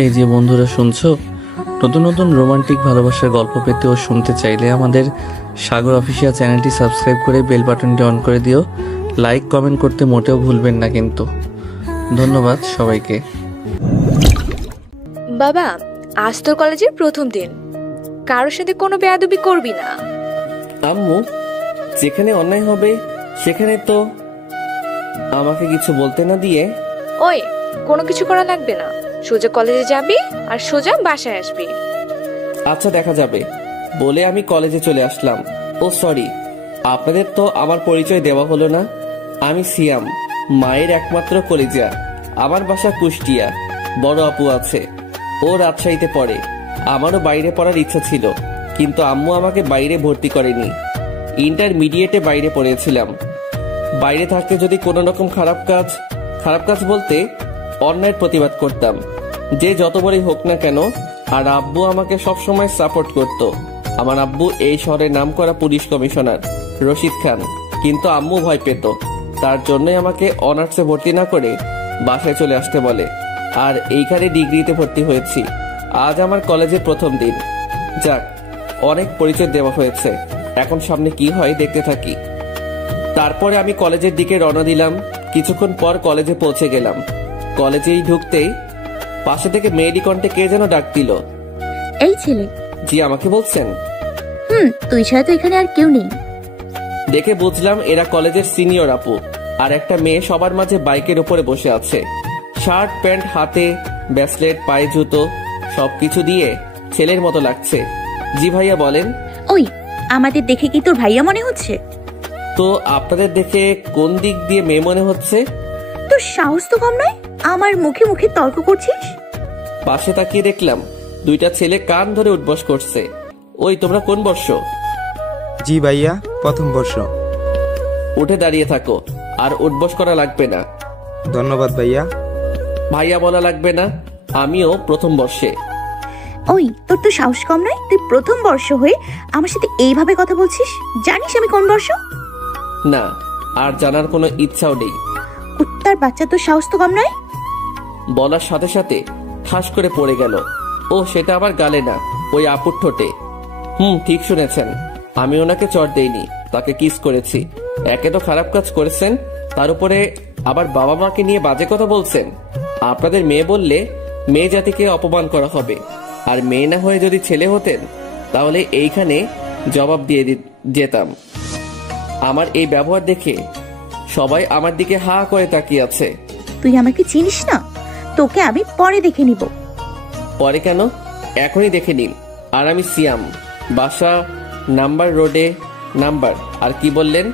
এই যে বন্ধুরা শুনছো, নতুন নতুন রোমান্টিক ভালোবাসার গল্প পেতে ও শুনতে চাইলে আমাদের সাগর অফিসিয়াল চ্যানেলটি সাবস্ক্রাইব করে বেল বাটনটি অন করে দিও। লাইক কমেন্ট করতে মোটেও ভুলবেন না কিন্তু। ধন্যবাদ সবাইকে। বাবা, আজ তোর কলেজের প্রথম দিন, কারোর সাথে কোনো বেয়াদবি করবি না। আম্মু, যেখানে অন্যায় হবে সেখানে তো আমাকে কিছু বলতে না দিয়ে। ওই, কোনো কিছু করা লাগবে না, সোজা কলেজে যাবি আর সোজা বাসায় আসবি। আচ্ছা, দেখা যাবে বলে আমি কলেজে চলে আসলাম। ও সরি, আপনাদের তো আমার পরিচয় দেওয়া হলো না। আমি সিয়াম, মায়ের একমাত্র কলিজা। আমার বাসা কুষ্টিয়া। বড় আপু আছে, ও রাজশাহীতে পড়ে। আমারও বাইরে পড়ার ইচ্ছা ছিল, কিন্তু আম্মু আমাকে বাইরে ভর্তি করেনি। ইন্টারমিডিয়েটে বাইরে পড়েছিলাম। বাইরে থাকতে যদি কোনো রকম খারাপ কাজ বলতে অন্যায়ের প্রতিবাদ করতাম, যে যত বড়ই হোক না কেন। আর আব্বু আমাকে সবসময় সাপোর্ট করত। আমার আব্বু এই শহরের নামকরা পুলিশ কমিশনার রশিদ খান, কিন্তু আম্মু ভয় পেত। তার জন্যই আমাকে অনার্সে ভর্তি না করে বাসায় চলে আসতে বলে। আর এইখানে ডিগ্রিতে ভর্তি হয়েছি। আজ আমার কলেজের প্রথম দিন। যাক, অনেক পরিচয় দেওয়া হয়েছে, এখন সামনে কি হয় দেখতে থাকি। তারপরে আমি কলেজের দিকে রওনা দিলাম। কিছুক্ষণ পর কলেজে পৌঁছে গেলাম। কলেজেই ঢুকতেই পাশে থেকে মেয়েলি কণ্ঠে কে যেন ডাক দিল। এই ছেলে। জি, আমাকে বলছেন? তুই ছাড়া তো এখানে আর কেউ নেই। দেখে বুঝলাম এরা কলেজের সিনিয়র আপু। আর একটা মেয়ে সবার মাঝে বাইকের উপরে বসে আছে। শার্ট প্যান্ট হাতে, ব্রেসলেট, পায়ে জুতো, সবকিছু দিয়ে ছেলের মতো লাগছে। জি ভাইয়া, বলেন। ওই, আমাদের দেখে কি তোর ভাইয়া মনে হচ্ছে? তো আপনাদের দেখে কোন দিক দিয়ে মেয়ে মনে হচ্ছে? তোর সাহস তো কম নয়, আমার মুখে মুখে তর্ক করছিস। পাশে তাকিয়ে দেখলাম দুইটা ছেলে কান ধরে উঠবস করছে। ওই, তোমরা কোন বর্ষ? জি ভাইয়া, প্রথম বর্ষ। উঠে দাঁড়িয়ে থাকো, আর উঠবস করা লাগবে না। ধন্যবাদ ভাইয়া। ভাইয়া বলা লাগবে না, আমিও প্রথম বর্ষে। ওই, তোর তো সাহস কম নয়, তুই প্রথম বর্ষ হয়ে আমার সাথে এইভাবে কথা বলছিস। জানিস আমি কোন বর্ষ? না, আর জানার কোনো ইচ্ছাও নেই। কুত্তার বাচ্চা, তোর সাহস তো কম নয়। বলার সাথে সাথে ঠাস করে পড়ে গেল। ও, সেটা আবার গালে না, ওই আপুর ঠোঁটে। ঠিক শুনেছেন, আমি ওনাকে চড় দেইনি, তাকে কিস করেছি। একে তো খারাপ কাজ করেছেন, তার উপরে আবার বাবা মাকে নিয়ে বাজে কথা বলছেন। আপনাদের মেয়ে বললে মেয়ে জাতিকে অপমান করা হবে, আর মেয়ে না হয়ে যদি ছেলে হতেন তাহলে এইখানে জবাব দিয়ে যেতাম। আমার এই ব্যবহার দেখে সবাই আমার দিকে হা করে তাকিয়ে আছে। তুই আমাকে চিনিস না, তোকে আমি পরে দেখে নিব। পরে কেন, এখনই দেখে নিন। আর আমি সিয়াম, বাসা নাম্বার রোডে নাম্বার। আর কি বললেন,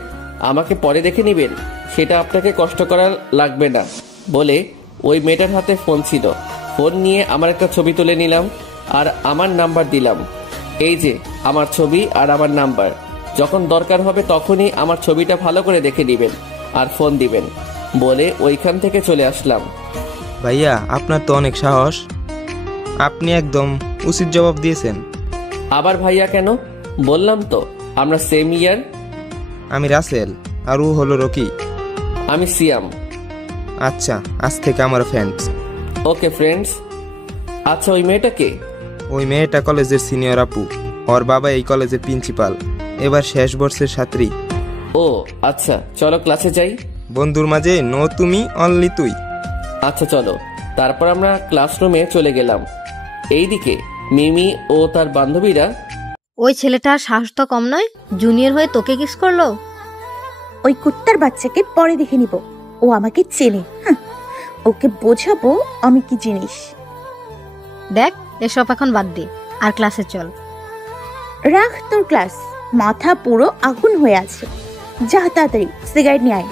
আমাকে পরে দেখে নিবেন? সেটা আপনাকে কষ্ট করা লাগবে না বলে ওই মেয়েটার হাতে ফোন ছিল। ফোন নিয়ে আমার একটা ছবি তুলে নিলাম আর আমার নাম্বার দিলাম। এই যে আমার ছবি আর আমার নাম্বার, যখন দরকার হবে তখনই আমার ছবিটা ভালো করে দেখে নিবেন আর ফোন দিবেন বলে ওইখান থেকে চলে আসলাম। ভাইয়া, আপনার তো অনেক সাহস, আপনি একদম উচিত জবাব দিয়েছেন। আবার ভাইয়া কেন? বললাম তো আমরা সেম ইয়ার। আমি রাসেল, আর ও হলো রকি। আমি সিয়াম। আচ্ছা, আজ থেকে আমার ফ্রেন্ডস। Okay friends. আচ্ছা, ওই মেয়েটাকে? ওই মেয়েটা কলেজের সিনিয়র আপু, ওর বাবা এই কলেজের প্রিন্সিপাল, এবার শেষ বর্ষের ছাত্রী। ও আচ্ছা, চলো ক্লাসে যাই। বন্ধুর মাঝে নো তুমি, অনলি তুই। আচ্ছা চলো। তারপর আমরা ক্লাসরুমে চলে গেলাম। এইদিকে মিমি ও তার বান্ধবীরা। ওই ছেলেটার সাহস তো কম নয়, জুনিয়র হয়ে তোকে কিস করলো। ওই কুত্তার বাচ্চাকে পরে দেখে নিব, ও আমাকে চেনে। ওকে বোঝাবো আমি কি জিনিস। দেখ, এসব এখন বাদ দে, আর ক্লাসে চল। রাখ তোর ক্লাস, মাথা পুরো আগুন হয়ে আছে। যা তাড়াতাড়ি সিগারেট নিয়ে আয়।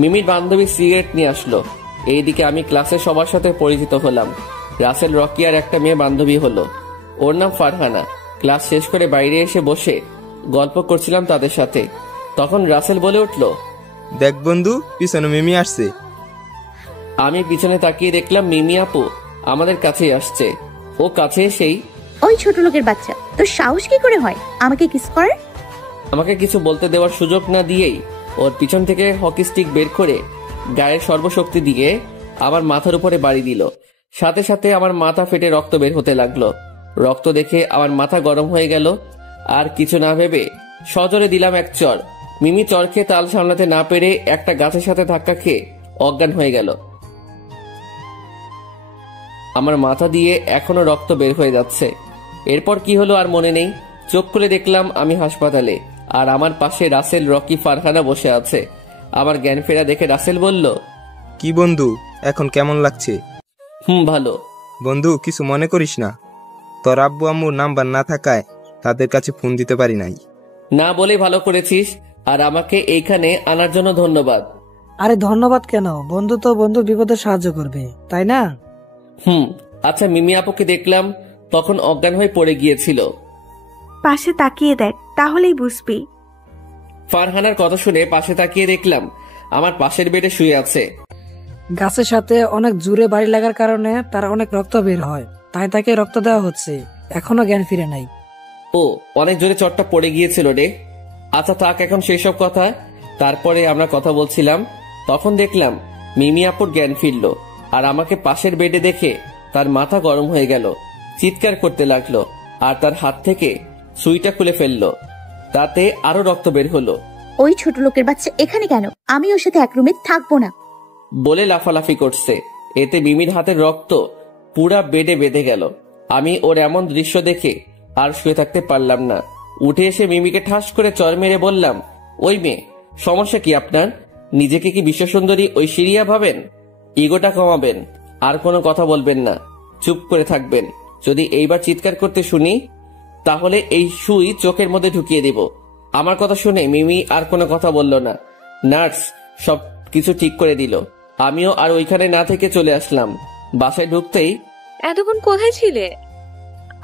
মিমির বান্ধবী সিগারেট নিয়ে আসলো। এইদিকে আমি ক্লাসে সবার সাথে পরিচিত হলাম। রাসেল, রকি আর একটা মেয়ে বান্ধবী হলো, ওর নাম ফারহানা। ক্লাস শেষ করে বাইরে এসে বসে গল্প করছিলাম তাদের সাথে। তখন রাসেল বলে উঠল, দেখ বন্ধু, পিছনে মিমি আসছে। আমি পিছনে তাকিয়ে দেখলাম মিমি আপু আমাদের কাছেই আসছে। ও কাছে এসেই, ওই ছোট লোকের বাচ্চা, তোর সাহস কি করে হয় আমাকে কিস করার? আমাকে কিছু বলতে দেওয়ার সুযোগ না দিয়েই ওর পিছন থেকে হকি স্টিক বের করে গায়ের সর্বশক্তি দিয়ে আমার মাথার উপরে বাড়ি দিল। সাথে সাথে আমার মাথা ফেটে রক্ত বের হতে লাগলো। রক্ত দেখে আমার মাথা গরম হয়ে গেল। আর কিছু না ভেবে সজোরে দিলাম এক চর। মিমি চর খেয়ে তাল সামলাতে না পেরে একটা গাছের সাথে ধাক্কা খেয়ে অজ্ঞান হয়ে গেল। আমার মাথা দিয়ে এখনো রক্ত বের হয়ে যাচ্ছে। এরপর কি হলো আর মনে নেই। চোখ খুলে দেখলাম আমি হাসপাতালে, আর আমার পাশে রাসেল, রকি, ফারহানা বসে আছে। আমার জ্ঞান ফেরা দেখে রাসেল বলল, কি বন্ধু, এখন কেমন লাগছে? ভালো। বন্ধু, কিছু মনে করিস না? তোর আব্বু আম্মুর নাম্বার না থাকায় তাদের কাছে ফোন দিতে পারি নাই। না বলে ভালো করেছিস, আর আমাকে এইখানে আনার জন্য ধন্যবাদ। আরে ধন্যবাদ কেন, বন্ধু তো বন্ধুর বিপদে সাহায্য করবে, তাই না? আচ্ছা, মিমি আপুকে দেখলাম তখন অজ্ঞান হয়ে পড়ে গিয়েছিল। পাশে তাকিয়ে দেখ, তাহলেই বুঝবি। ফারহানার কথা শুনে পাশে তাকিয়ে দেখলাম আমার পাশের বেডে শুয়ে আছে। গাছের সাথে অনেক জোরে বাড়ি লাগার কারণে তার অনেক রক্ত বের হয়, তাই তাকে রক্ত দেওয়া হচ্ছে। এখনো জ্ঞান ফিরে নাই। ও, অনেক জোরে চটটা পড়ে গিয়েছিল রে। আচ্ছা থাক এখন সেই সব কথা। তারপরে আমরা কথা বলছিলাম, তখন দেখলাম মিমি আপুর জ্ঞান ফিরল। আর আমাকে পাশের বেডে দেখে তার মাথা গরম হয়ে গেল, চিৎকার করতে লাগলো, আর তার হাত থেকে সুইটা খুলে ফেললো। তাতে আরো রক্ত বের হলো। ওই ছোট লোকের বাচ্চা এখানে কেন? আমি ওর সাথে এক রুমে থাকবো না বলে লাফালাফি করছে। এতে মিমির হাতের রক্ত পুরা বেডে বেঁধে গেল। আমি ওর এমন দৃশ্য দেখে আর শুয়ে থাকতে পারলাম না। উঠে এসে মিমিকে ঠাস করে চর মেরে বললাম, ওই মেয়ে, সমস্যা কি আপনার? নিজেকে কি বিশ্বসুন্দরী ঐশ্বরিয়া ভাবেন? ইগোটা কমাবেন, আর কোনো কথা বলবেন না, চুপ করে থাকবেন। যদি এইবার চিৎকার করতে শুনি তাহলে এই সুই চোখের মধ্যে ঢুকিয়ে দেব। আমার কথা শুনে মিমি আর কোনো কথা বলল না। নার্স সব কিছু ঠিক করে দিল। আমিও আর ওইখানে না থেকে চলে আসলাম। বাসায় ঢুকতেই, এতক্ষণ কোথায় ছিলে?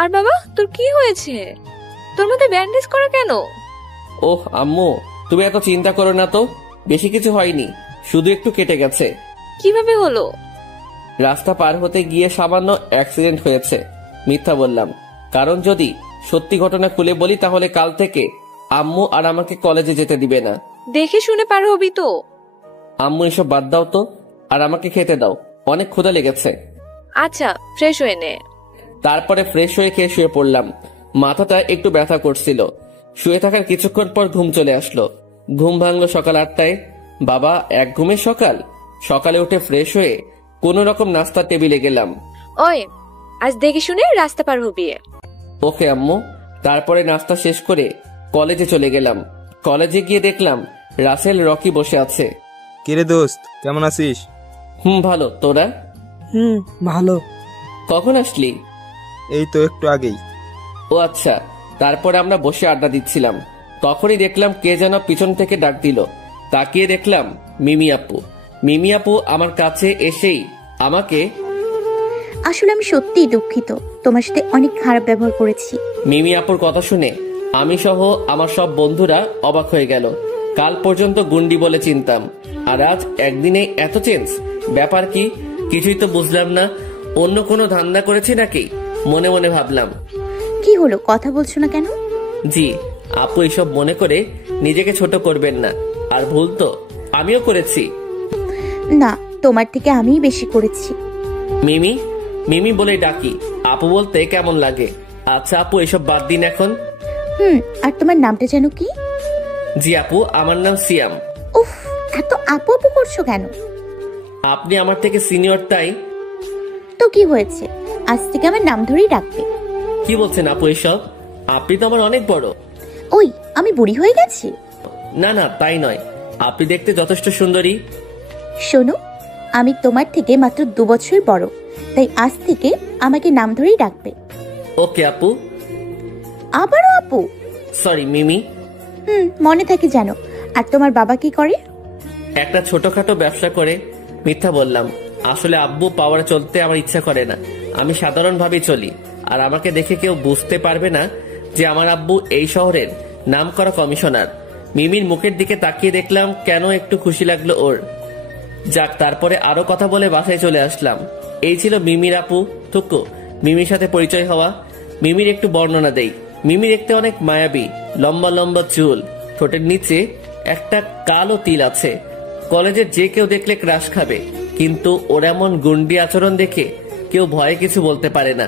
আর বাবা, তোর কি হয়েছে? তোর মধ্যে ব্যান্ডেজ করা কেন? ওহ আম্মু, তুমি এত চিন্তা করো না তো, বেশি কিছু হয়নি, শুধু একটু কেটে গেছে। কিভাবে হলো? রাস্তা পার হতে গিয়ে সামান্য অ্যাক্সিডেন্ট হয়েছে। মিথ্যা বললাম, কারণ যদি সত্যি ঘটনা খুলে বলি তাহলে কাল থেকে আম্মু আর আমাকে কলেজে যেতে দিবে না। দেখে শুনে পার হবি তো। আম্মু এসব বাদ দাও তো, আর আমাকে খেতে দাও, অনেক ক্ষুধা লেগেছে। আচ্ছা, ফ্রেশ হয়ে নে। তারপরে ফ্রেশ হয়ে খেয়ে শুয়ে পড়লাম। মাথাটা একটু ব্যথা করছিল। শুয়ে থাকার কিছুক্ষণ পর ঘুম চলে আসলো। ঘুম ভাঙলো সকাল 8টায়। বাবা, এক ঘুমের সকাল। সকালে উঠে ফ্রেশ হয়ে কোন রকম নাস্তার টেবিলে গেলাম। ওই, আজ দেখে শুনে রাস্তা পার হবি। ওকে আম্মু। তারপরে নাস্তা শেষ করে কলেজে চলে গেলাম। কলেজে গিয়ে দেখলাম রাসেল, রকি বসে আছে। কিরে দোস্ত, কেমন আছিস? ভালো, তোরা? ভালো। কখন আসলি? এই তো একটু আগেই। ও আচ্ছা। তারপরে আমরা বসে আড্ডা দিচ্ছিলাম, তখনই দেখলাম কে যেন পিছন থেকে ডাক দিল। তাকিয়ে দেখলাম মিমি আপু। মিমি আপু আমার কাছে এসেই আমাকে, আসলে আমি সত্যিই দুঃখিত, তোমার সাথে অনেক খারাপ ব্যবহার করেছি। মিমি আপুর কথা শুনে আমি সহ আমার সব বন্ধুরা অবাক হয়ে গেল। কাল পর্যন্ত গুন্ডি বলে চিনতাম, আর আজ একদিনে এত চেঞ্জ। ব্যাপার কি? কিছুই তো বুঝলাম না। অন্য কোনো ধান্দা করেছে নাকি? মনে মনে ভাবলাম। কি হলো, কথা বলছো না কেন? জি আপু, এসব মনে করে নিজেকে ছোট করবেন না। আর ভুল তো আমিও করেছি। না, তোমার থেকে আমিই বেশি করেছি। মিমি, মিমি বলে ডাকি, আপু বলতে কেমন লাগে? আচ্ছা আপু, এসব বাদ দিন এখন। আর তোমার নামটা যেন কি? জি আপু, আমার নাম সিয়াম। উফ, এত আপু আপু করছো কেন? আপনি আমার থেকে সিনিয়র তাই। তো কি হয়েছে, আজ থেকে আমার নাম ধরেই ডাকবে। কি বলছেন আপু এসব? আপনি তো আমার অনেক বড়। ওই, আমি বুড়ি হয়ে গেছি? না না, তাই নয়, আপনি দেখতে যথেষ্ট সুন্দরী। শোনো, আমি তোমার থেকে মাত্র 2 বছর বড়, তাই আজ থেকে আমাকে নাম ধরেই ডাকবে। ওকে আপু। আবারও আপু? সরি মিমি। মনে থাকে জানো। আর তোমার বাবা কি করে? একটা ছোটখাটো ব্যবসা করে। মিথ্যা বললাম, আসলে আব্বু পাওয়ারে চলতে আমার ইচ্ছা করে না। আমি সাধারণভাবেই চলি, আর আমাকে দেখে কেউ বুঝতে পারবে না যে আমার আব্বু এই শহরের নামকরা কমিশনার। মিমির মুখের দিকে তাকিয়ে দেখলাম কেন একটু খুশি লাগলো ওর। যাক, তারপরে আরো কথা বলে বাসায় চলে আসলাম। এই ছিল মিমির আপু টুকু। মিমির সাথে পরিচয় হওয়া। মিমির একটু বর্ণনা দেই। মিমি দেখতে অনেক মায়াবী, লম্বা লম্বা চুল, ঠোঁটের নিচে একটা কালো তিল আছে। কলেজের যে কেউ দেখলে ক্রাশ খাবে, কিন্তু ওর এমন গুন্ডি আচরণ দেখে কেউ ভয়ে কিছু বলতে পারে না,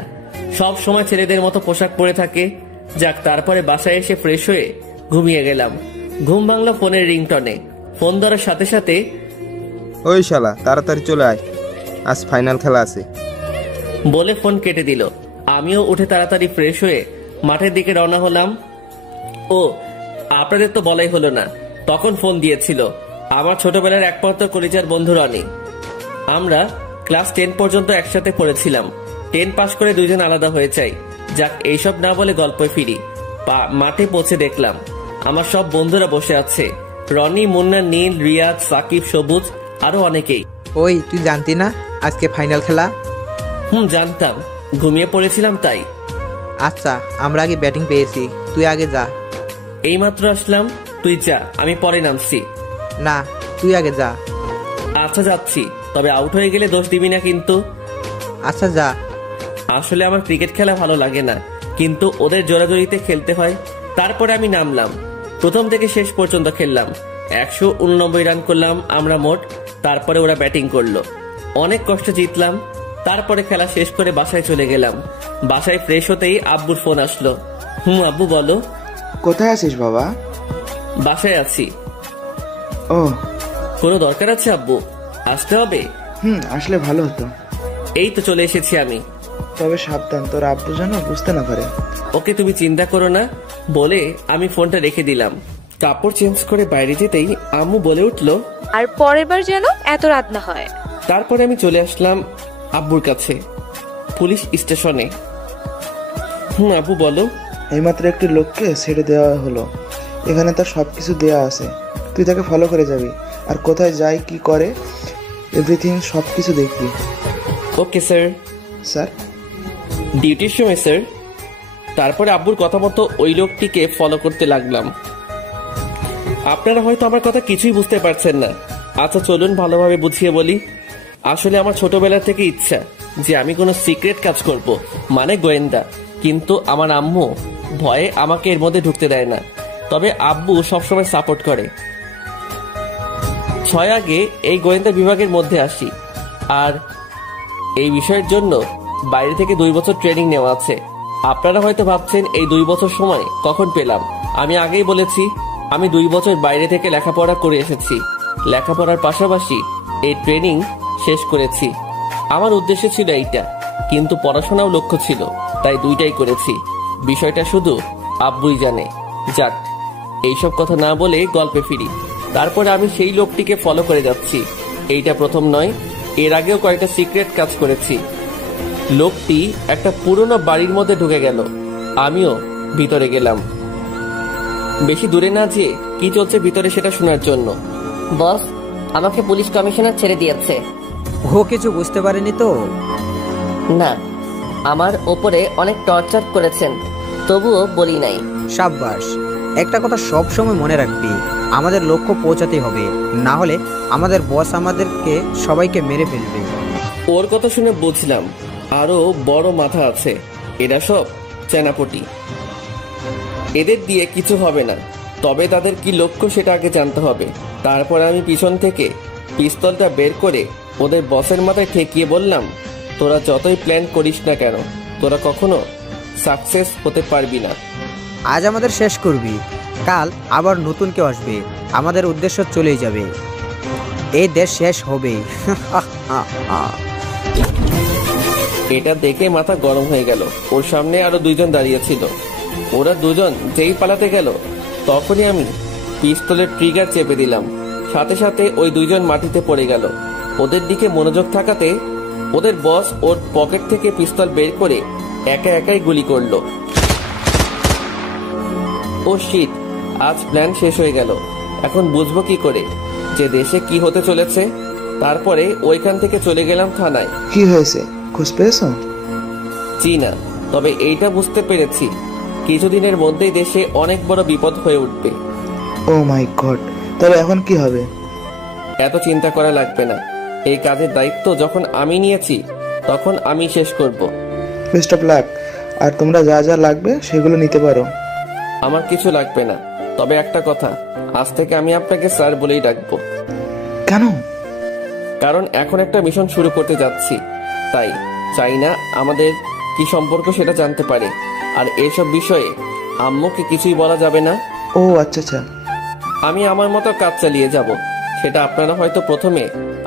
সব সময় ছেলেদের মতো পোশাক পরে থাকে। যাক, তারপরে বাসায় এসে ফ্রেশ হয়ে ঘুমিয়ে গেলাম। ঘুম ভাঙলো ফোনের রিংটনে। ফোন ধরার সাথে সাথে ওই শালা তাড়াতাড়ি চলে আয়, আজ ফাইনাল খেলা আছে বলে ফোন কেটে দিল। আমিও উঠে তাড়াতাড়ি ফ্রেশ হয়ে মাঠের দিকে রওনা হলাম। ও, আপনাদের তো বলাই হলো না, তখন ফোন দিয়েছিল আমার ছোটবেলার একমাত্র কলেজের বন্ধু রনি। আমরা ক্লাস 10 পর্যন্ত একসাথে পড়েছিলাম। 10 পাস করে দুইজন আলাদা হয়ে যাই। যাক, এইসব না বলে গল্পে ফিরি। মাঠে পৌঁছে দেখলাম আমার সব বন্ধুরা বসে আছে। রনি, মুন্না, নীল, রিয়াজ, সাকিব, সবুজ, আরো অনেকেই। ওই, তুই জানতি না আজকে ফাইনাল খেলা? জানতাম, ঘুমিয়ে পড়েছিলাম তাই। আচ্ছা, আমরা আগে ব্যাটিং পেয়েছি, তুই আগে যা। এইমাত্র আসলাম, তুই যা, আমি পরে নামছি। না, তুই আগে যা। আচ্ছা, যাচ্ছি, তবে আউট হয়ে গেলে দোষ দিবি না কিন্তু। আচ্ছা, যা। আসলে আমার ক্রিকেট খেলা ভালো লাগে না, কিন্তু ওদের জোরাজোরিতে খেলতে হয়। তারপরে আমি নামলাম, প্রথম থেকে শেষ পর্যন্ত খেললাম। 189 রান করলাম আমরা মোট। তারপরে ওরা ব্যাটিং করলো, অনেক কষ্টে জিতলাম। তারপরে খেলা শেষ করে বাসায় চলে গেলাম। বাসায় ফ্রেশ হতেই আব্বুর ফোন আসলো। আব্বু বলো। কোথায় আছিস বাবা? বাসায় আছি। ও, কোনো দরকার আছে আব্বু? আসতে হবে? আসলে ভালো হতো। এই তো চলে এসেছি আমি। তবে সাবধান, তোর আব্বু যেন বুঝতে না পারে। ওকে, তুমি চিন্তা করো না বলে আমি ফোনটা রেখে দিলাম। কাপড় চেঞ্জ করে বাইরে যেতেই আম্মু বলে উঠলো, আর পরের বার যেন এত রাত না হয়। তারপরে আমি চলে আসলাম আব্বুর কাছে, পুলিশ স্টেশনে। আব্বু বলো। এইমাত্র একটি লোককে ছেড়ে দেওয়া হলো, এখানে তার সবকিছু দেওয়া আছে। তুই তাকে ফলো করে যাবি, আর কোথায় যায় কি করে এভরিথিং সবকিছু দেখবি। Okay sir. স্যার? ডিউটির সময় স্যার। তারপরে আব্বুর কথা মতো ওই লোকটিকে ফলো করতে লাগলাম। আপনারা হয়তো আমার কথা কিছুই বুঝতে পারছেন না। আচ্ছা, চলুন ভালোভাবে বুঝিয়ে বলি। আসলে আমার ছোটবেলা থেকে ইচ্ছা যে আমি কোনো সিক্রেট কাজ করব, মানে গোয়েন্দা। কিন্তু আমার আম্মু ভয়ে আমাকে এর মধ্যে ঢুকতে দেয় না, তবে আব্বু সবসময় সাপোর্ট করে। 6 আগে এই গোয়েন্দা বিভাগের মধ্যে আসি, আর এই বিষয়ের জন্য বাইরে থেকে 2 বছর ট্রেনিং নেওয়া আছে। আপনারা হয়তো ভাবছেন এই 2 বছর সময় কখন পেলাম। আমি আগেই বলেছি, আমি 2 বছর বাইরে থেকে লেখাপড়া করে এসেছি। লেখাপড়ার পাশাপাশি এই ট্রেনিং শেষ করেছি। আমার উদ্দেশ্য ছিল এইটা, কিন্তু পড়াশোনাও লক্ষ্য ছিল, তাই দুইটাই করেছি। বিষয়টা শুধু আব্বুই জানে। যাক, এইসব কথা না বলে গল্পে ফিরি। তারপরে আমি সেই লোকটিকে ফলো করে যাচ্ছি। এইটা প্রথম নয়, এর আগেও কয়েকটা সিক্রেট কাজ করেছি। লোকটি একটা পুরনো বাড়ির মধ্যে ঢুকে গেল, আমিও ভিতরে গেলাম। বেশি দূরে না যেয়ে কি চলছে ভিতরে সেটা শোনার জন্য। বস, আমাকে পুলিশ কমিশনার ছেড়ে দিয়েছে। ও কিছু বুঝতে পারেনি তো? না, আমার ওপরে অনেক টর্চার করেছেন, তবুও বলি নাই। সাব্বাস। একটা কথা সব সময় মনে রাখবি, আমাদের লক্ষ্য পৌঁছাতে হবে, না হলে আমাদের বস আমাদেরকে সবাইকে মেরে ফেলবে। ওর কথা শুনে বুঝলাম আরো বড় মাথা আছে। এরা সব চেনাপটি, এদের দিয়ে কিছু হবে না। তবে তাদের কি লক্ষ্য সেটা আগে জানতে হবে। তারপর আমি পিছন থেকে পিস্তলটা বের করে ওদের বসের মাথায় ঠেকিয়ে বললাম, তোরা যতই প্ল্যান করিস না কেন, তোরা কখনো সাকসেস হতে পারবি না। আজ আমাদের শেষ করবি, কাল আবার নতুন কেউ আসবে, আমাদের উদ্দেশ্য চলেই যাবে, এই দেশ শেষ হবেই। এটা দেখে মাথা গরম হয়ে গেল। ওর সামনে আরো 2 জন দাঁড়িয়ে ছিল। ওরা 2 জন যেই পালাতে গেল, তখনই আমি পিস্তলের ট্রিগার চেপে দিলাম। সাথে সাথে ওই 2 জন মাটিতে পড়ে গেল। ওদের দিকে মনোযোগ থাকাতে ওদের বস ওর পকেট থেকে পিস্তল বের করে একা একাই গুলি করলো। ও শিট, আজ প্ল্যান শেষ হয়ে গেল। এখন বুঝবো কি করে যে দেশে কি হতে চলেছে। তারপরে ওইখান থেকে চলে গেলাম থানায়। কি হয়েছে, খোঁজ পেয়েছো? জি না, তবে এইটা বুঝতে পেরেছি কিছুদিনের মধ্যেই দেশে অনেক বড় বিপদ হয়ে উঠবে। ও মাই গড, তবে এখন কি হবে? এত চিন্তা করা লাগবে না। এই কাজের দায়িত্ব যখন আমি নিয়েছি, তখন আমি শেষ করব। Best of luck. আর তোমরা যা যা লাগবে সেগুলো নিতে পারো। আমার কিছু লাগবে না, তবে একটা কথা, আজ থেকে আমি আপনাকে স্যার বলেই ডাকবো। কেন? কারণ এখন একটা মিশন শুরু করতে যাচ্ছি, তাই চাই না আমাদের কি সম্পর্ক সেটা জানতে পারে। আর এসব বিষয়ে আম্মুকে কিছুই বলা যাবে না। ও আচ্ছা আচ্ছা। আমি আমার মতো কাজ চালিয়ে যাব, সেটা আপনারা হয়তো প্রথমে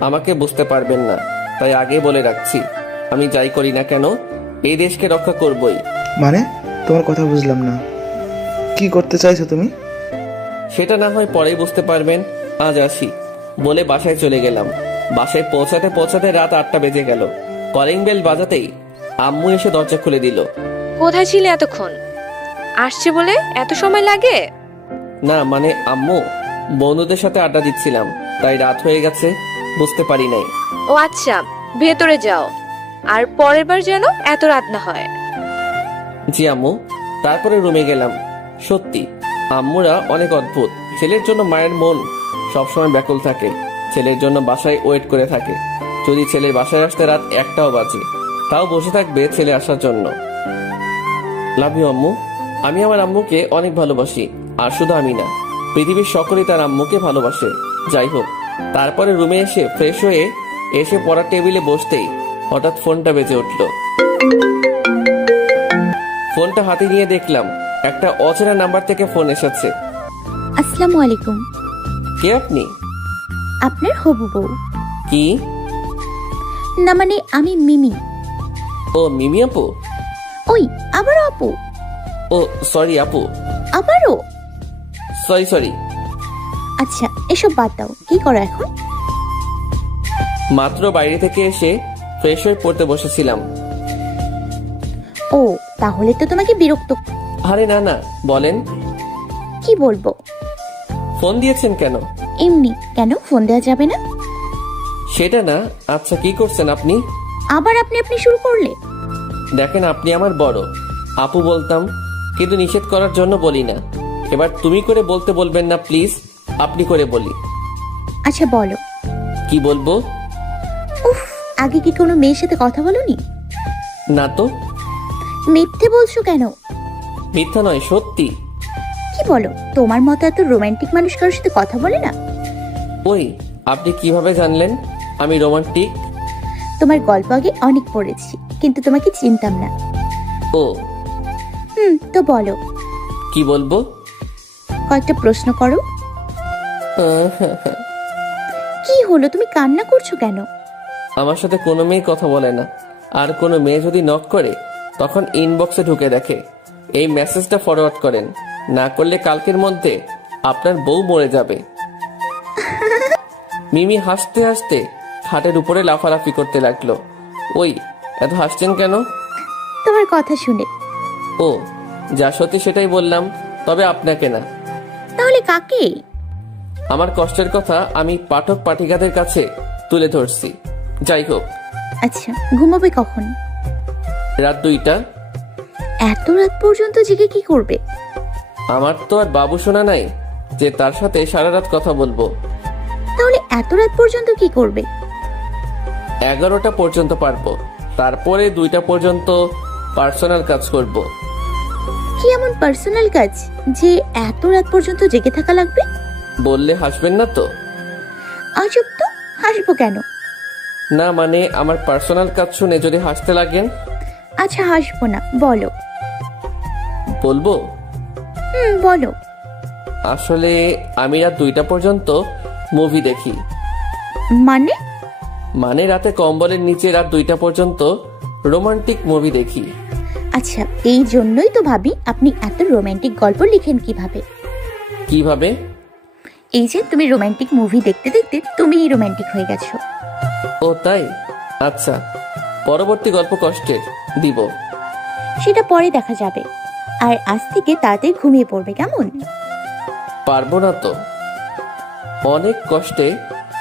আমাকে বুঝতে পারবেন না, তাই আগে বলে রাখছি, আমি যাই করি না কেন এই দেশকে রক্ষা করবই। মানে তোমার কথা বুঝলাম না, কি করতে চাইছো তুমি? সেটা না হয় পরেই বুঝতে পারবেন, আজ আসি বলে বাসায় চলে গেলাম। বাসায় পৌঁছাতে পৌঁছাতে রাত 8টা বেজে গেল। কলিং বেল বাজাতেই আম্মু এসে দরজা খুলে দিল। কোথায় ছিলে এতক্ষণ? আসছে বলে এত সময় লাগে? না মানে আম্মু, বন্ধুদের সাথে আড্ডা দিচ্ছিলাম, তাই রাত হয়ে গেছে, বুঝতে পারি নাই। ও আচ্ছা, ভেতরে যাও, আর পরের বার যেন এত রাত না হয়। জি আম্মু। তারপরে রুমে গেলাম। সত্যি আম্মুরা অনেক অদ্ভুত। ছেলের জন্য মায়ের মন সবসময় ব্যাকুল থাকে, ছেলের জন্য বাসায় ওয়েট করে থাকে। যদি ছেলের বাসায় আসতে রাত 1টাও বাজে, তাও বসে থাকবে ছেলে আসার জন্য। লাভ ইউ আম্মু। আমি আমার আম্মুকে অনেক ভালোবাসি, আর শুধু আমি না, পৃথিবীর সকলেই তার আম্মুকে ভালোবাসে। যাই হোক, তারপরে রুমে এসে ফ্রেশ হয়ে এসে পড়ার টেবিলে বসতেই হঠাৎ ফোনটা বেজে উঠল। ফোনটা হাতে নিয়ে দেখলাম একটা অচেনা নাম্বার থেকে ফোন এসেছে। আসসালামু আলাইকুম। কে আপনি? আপনার হবু বউ। কি? না মানে আমি মিমি। ও মিমি আপু? ওই আবারও আপু? ও সরি আপু। আবারও? সরি। আচ্ছা এসব বাদ দাও, কি করো এখন? মাত্র বাইরে থেকে এসে ফ্রেশ হয়ে পড়তে বসেছিলাম। ও তাহলে তো তোমাকে বিরক্ত। আরে না না, বলেন। কি বলবো? ফোন দিয়েছেন কেন? এমনি। কেন ফোন দেওয়া যাবে না? সেটা না, আচ্ছা কি করছেন আপনি? আবার আপনি শুরু করলে। দেখেন আপনি আমার বড়, আপু বলতাম, কিন্তু নিষেধ করার জন্য বলি না। এবার তুমি করে বলতে বলবেন না প্লিজ, আপনি করে বলি। আচ্ছা বলো। কি বলবো? উফ, আগে কি কোনো মেয়ের সাথে কথা বলোনি? না তো। মিথ্যে বলছো কেন? মিথ্যা নয়, সত্যি। কি বলো, তোমার মতো এত রোমান্টিক মানুষ কারোর সাথে কথা বলে না? ওই আপনি কিভাবে জানলেন আমি রোমান্টিক? তোমার গল্প আগে অনেক পড়েছি, কিন্তু তোমাকে চিনতাম না। ও তো বলো। কি বলবো? কয়েকটা প্রশ্ন করো। কি হলো, তুমি কান্না করছো কেন? আমার সাথে কোনো মেয়ে কথা বলে না, আর কোনো মেয়ে যদি নক করে তখন ইনবক্সে ঢুকে দেখে। এই মেসেজটা ফরওয়ার্ড করেন, না করলে কালকের মধ্যে আপনার বউ মরে যাবে। মিমি হাসতে হাসতে খাটের উপরে লাফালাফি করতে লাগলো। ওই এত হাসছেন কেন? তোমার কথা শুনে। ও যা সত্যি সেটাই বললাম, তবে আপনাকে না। তাহলে কাকে? আমার কষ্টের কথা আমি পাঠক পাঠিকাদের কাছে তুলে ধরছি। যাই হোক। আচ্ছা ঘুমাবে কখন? রাত 2টা। এত রাত পর্যন্ত জেগে কি করবে? আমার তো আর বাবু শোনা নাই যে তার সাথে সারা রাত কথা বলবো। তাহলে এত রাত পর্যন্ত কি করবে? 11টা পর্যন্ত পারবো, তারপরে 2টা পর্যন্ত পার্সোনাল কাজ করব। কি এমন পার্সোনাল কাজ যে এত রাত পর্যন্ত জেগে থাকা লাগবে? বললে হাসবেন না তো? আজব তো, হাসবো কেন? না মানে আমার পার্সোনাল কাজ শুনে যদি হাসতে লাগেন। আচ্ছা হাসবো না, বলো। বলবো? বলো। আসলে আমি রাত 2টা পর্যন্ত মুভি দেখি। মানে রাতে কম্বলের নিচে রাত 2টা পর্যন্ত রোমান্টিক মুভি দেখি। আচ্ছা এই জন্যই তো ভাবি আপনি এত রোমান্টিক গল্প লিখেন কিভাবে। কিভাবে? এই যে তুমি রোমান্টিক মুভি দেখতে দেখতে তুমিই রোমান্টিক হয়ে গেছো। ও তাই? আচ্ছা পরবর্তী গল্প কষ্টের দিব। সেটা পরে দেখা যাবে। আর আজ থেকে তাড়াতাড়ি ঘুমিয়ে পড়বে, কেমন? পারবো না তো, অনেক কষ্টে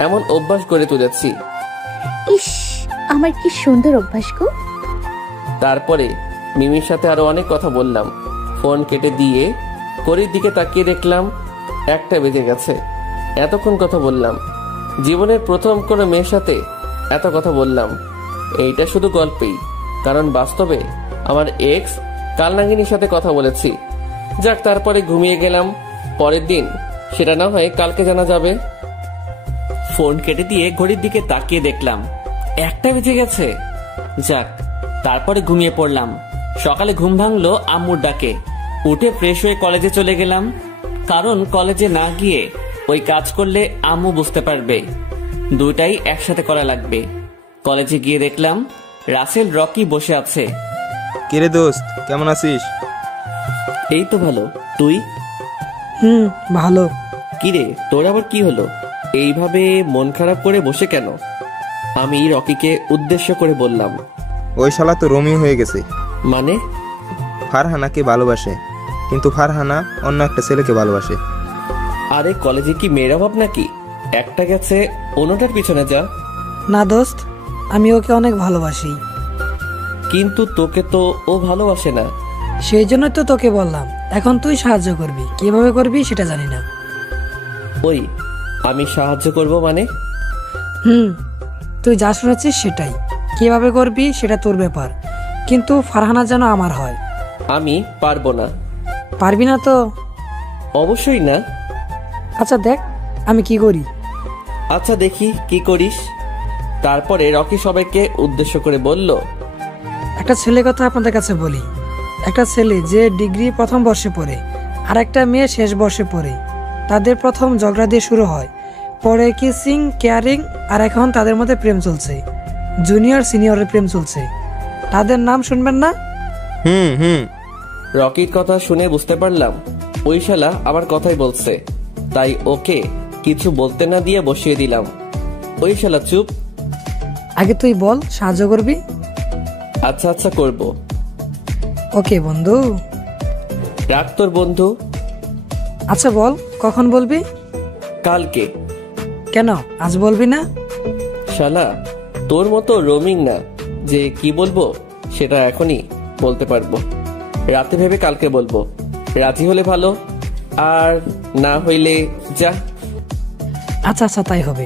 এমন অভ্যাস গড়ে তুলেছি। ইস, আমার কি সুন্দর অভ্যাস গো। তারপরে মিমির সাথে আরো অনেক কথা বললাম। ফোন কেটে দিয়ে ঘড়ির দিকে তাকিয়ে দেখলাম 1টা বেজে গেছে। এতক্ষণ কথা বললাম, জীবনের প্রথম কোনো মেয়ের সাথে এত কথা বললাম। এইটা শুধু গল্পেই, কারণ বাস্তবে আমার এক্স কালনাগিনীর সাথে কথা বলেছি। যাক, তারপরে ঘুমিয়ে গেলাম। পরের দিন সেটা না হয় কালকে জানা যাবে। ফোন কেটে দিয়ে ঘড়ির দিকে তাকিয়ে দেখলাম 1টা বেজে গেছে। যাক, তারপরে ঘুমিয়ে পড়লাম। সকালে ঘুম ভাঙলো আম্মুর ডাকে। উঠে ফ্রেশ হয়ে কলেজে চলে গেলাম, কারণ কলেজে না গিয়ে ওই কাজ করলে আম্মু বুঝতে পারবে। দুটাই একসাথে করা লাগবে। কলেজে গিয়ে দেখলাম রাসেল রকি বসে আছে। কিরে দোস্ত, কেমন আছিস? এই তো ভালো, তুই? ভালো। কিরে, তোর আবার কি হলো? এইভাবে মন খারাপ করে বসে কেন? আমি রকিকে উদ্দেশ্য করে বললাম, ওই শালা তো রোমিও হয়ে গেছে। মানে? ফারহানাকে ভালোবাসে, কিন্তু ফারহানা অন্য একটা ছেলেকে ভালোবাসে। আরে কলেজে কি মেয়ের অভাব নাকি? একটা গেছে অন্যটার পিছনে যা। না দোস্ত, আমি ওকে অনেক ভালোবাসি। কিন্তু তোকে তো ও ভালোবাসে না। সেই জন্য তো তোকে বললাম, এখন তুই সাহায্য করবি, কিভাবে করবি সেটা জানি না। ওই আমি সাহায্য করব মানে? তুই যা শুনেছিস সেটাই। কিভাবে করবি সেটা তোর ব্যাপার, কিন্তু ফারহানা যেন আমার হয়। আমি পারবো না। পারবি না তো? অবশ্যই না। আচ্ছা দেখ আমি কি করি। আচ্ছা দেখি কি করিস। তারপরে রকি সবাইকে উদ্দেশ্য করে বলল, একটা ছেলে কথা আপনাদের কাছে বলি। একটা ছেলে যে ডিগ্রি প্রথম বর্ষে পড়ে, আর একটা মেয়ে শেষ বর্ষে পড়ে। তাদের প্রথম ঝগড়া দিয়ে শুরু হয়, পরে কিসিং, কেয়ারিং, আর এখন তাদের মধ্যে প্রেম চলছে। জুনিয়র সিনিয়রের প্রেম চলছে। তাদের নাম শুনবেন না? রকির কথা শুনে বুঝতে পারলাম ওই শালা আমার কথাই বলছে, তাই ওকে কিছু বলতে না দিয়ে বসিয়ে দিলাম। ওই শালা চুপ। আগে তুই বল সাহায্য করবি। আচ্ছা আচ্ছা করব। ওকে বন্ধু। রাখ তোর বন্ধু। আচ্ছা বল কখন বলবি? কালকে। কেন আজ বলবি না? শালা তোর মতো রোমিং না যে কি বলবো সেটা এখনই বলতে পারবো। রাতে ভেবে কালকে বলবো। রাজি হলে ভালো, আর না হইলে যা। আচ্ছা আচ্ছা তাই হবে।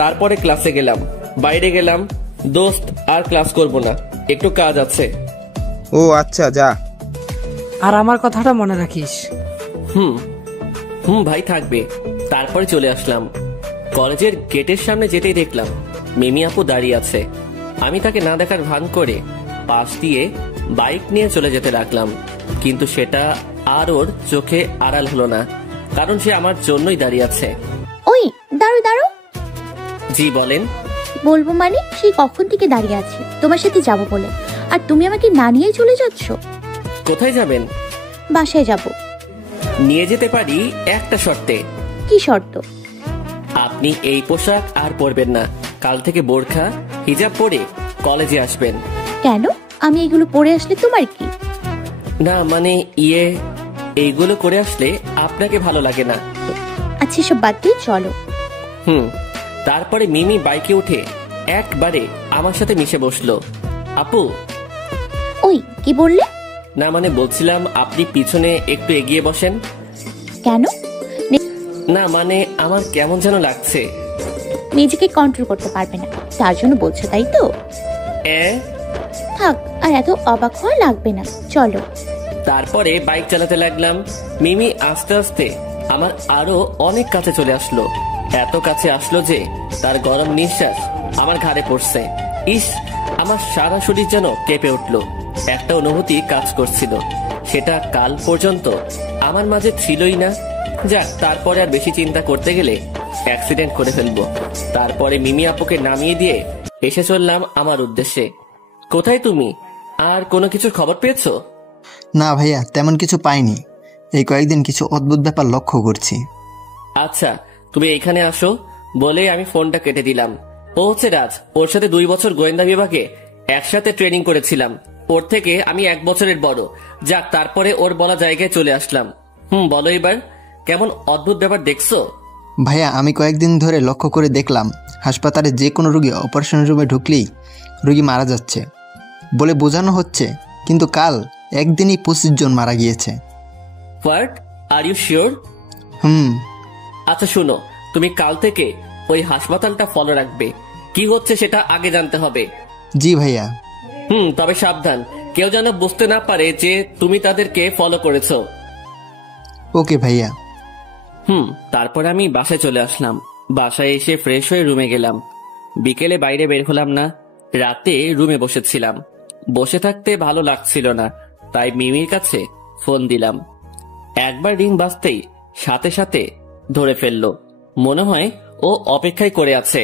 তারপরে ক্লাসে গেলাম। বাইরে গেলাম, দোস্ত আর ক্লাস করব না, একটু কাজ আছে। ও আচ্ছা যা। আর আমার কথাটা মনে রাখিস। ভাই থাকবে। তারপরে চলে আসলাম। কলেজের গেটের সামনে যেতেই দেখলাম মিমি আপু দাঁড়িয়ে আছে। আমি তাকে না দেখার ভান করে পাশ দিয়ে বাইক নিয়ে চলে যেতে লাগলাম, কিন্তু সেটা আর ওর চোখে আড়াল হলো না, কারণ সে আমার জন্যই দাঁড়িয়ে আছে। ওই দাঁড়ো দাঁড়ো। জি বলেন। বলবো মানে সেই কখন থেকে দাঁড়িয়ে আছি তোমার সাথে যাব বলে, আর তুমি আমাকে না নিয়েই চলে যাচ্ছ। কোথায় যাবেন? বাসায় যাব। নিয়ে যেতে পারি একটা শর্তে। কি শর্ত? আপনি এই পোশাক আর পরবেন না। কাল থেকে বোরখা হিজাব পরে কলেজে আসবেন। কেন? আমি এগুলো পরে আসলে তোমার কি? না মানে এইগুলো করে আসলে আপনাকে ভালো লাগে না। আচ্ছা সব বাদ দিয়ে চলো। তারপরে মিমি বাইকে উঠে একবারে আমার সাথে মিশে বসলো। আপু। ওই কি বললে? না মানে বলছিলাম আপনি পিছনে একটু এগিয়ে বসেন। কেন? না মানে আমার কেমন যেন লাগছে। নিজেকে কন্ট্রোল করতে পারবে না তার জন্য বলছো, তাই তো? থাক, আর এত অবাক হওয়া লাগবে না, চলো। তারপরে বাইক চালাতে লাগলাম। মিমি আস্তে আস্তে আমার আরো অনেক কাছে চলে আসলো। এত কাছে আসলো যে তার গরম নিঃশ্বাস আমার ঘাড়ে পড়ছে। ইস, আমার সারা শরীর যেন কেঁপে উঠলো। একটা অনুভূতি কাজ করছিল, সেটা কাল পর্যন্ত আমার মাঝে ছিলই না। যাক, তারপরে আর বেশি চিন্তা করতে গেলে অ্যাক্সিডেন্ট করে ফেলবো। তারপরে মিমি আপুকে নামিয়ে দিয়ে এসে চললাম আমার উদ্দেশ্যে। কোথায় তুমি? আর কোনো কিছুর খবর পেয়েছো? না ভাইয়া, তেমন কিছু পাইনি। এই কয়েকদিন কিছু অদ্ভুত ব্যাপার লক্ষ্য করছি। আচ্ছা তুমি এখানে আসো বলে আমি ফোনটা কেটে দিলাম। ও হচ্ছে রাজ, ওর সাথে 2 বছর গোয়েন্দা বিভাগে একসাথে ট্রেনিং করেছিলাম। ওর থেকে আমি 1 বছরের বড়। যাক, তারপরে ওর বলা জায়গায় চলে আসলাম। বলো এবার, কেমন অদ্ভুত ব্যাপার দেখছো? ভাইয়া, আমি কয়েকদিন ধরে লক্ষ্য করে দেখলাম হাসপাতালে যে কোনো রোগী অপারেশন রুমে ঢুকলেই রোগী মারা যাচ্ছে বলে বোঝানো হচ্ছে, কিন্তু কাল একদিনই 25 জন মারা গিয়েছে। হোয়াট? Are you sure? আচ্ছা শুনো, তুমি কাল থেকে ওই হাসপাতালটা ফলো রাখবে। কি হচ্ছে সেটা আগে জানতে হবে। জি ভাইয়া। তবে সাবধান, কেউ যেন বুঝতে না পারে যে তুমি তাদেরকে ফলো করেছো। ওকে ভাইয়া। তারপর আমি বাসায় চলে আসলাম। বাসায় এসে ফ্রেশ হয়ে রুমে গেলাম। বিকেলে বাইরে বের হলাম না, রাতে রুমে বসেছিলাম। বসে থাকতে ভালো লাগছিল না, তাই মিমির কাছে ফোন দিলাম। একবার রিং বাজতেই সাথে সাথে ধরে ফেললো। মনে হয় ও অপেক্ষায় করে আছে।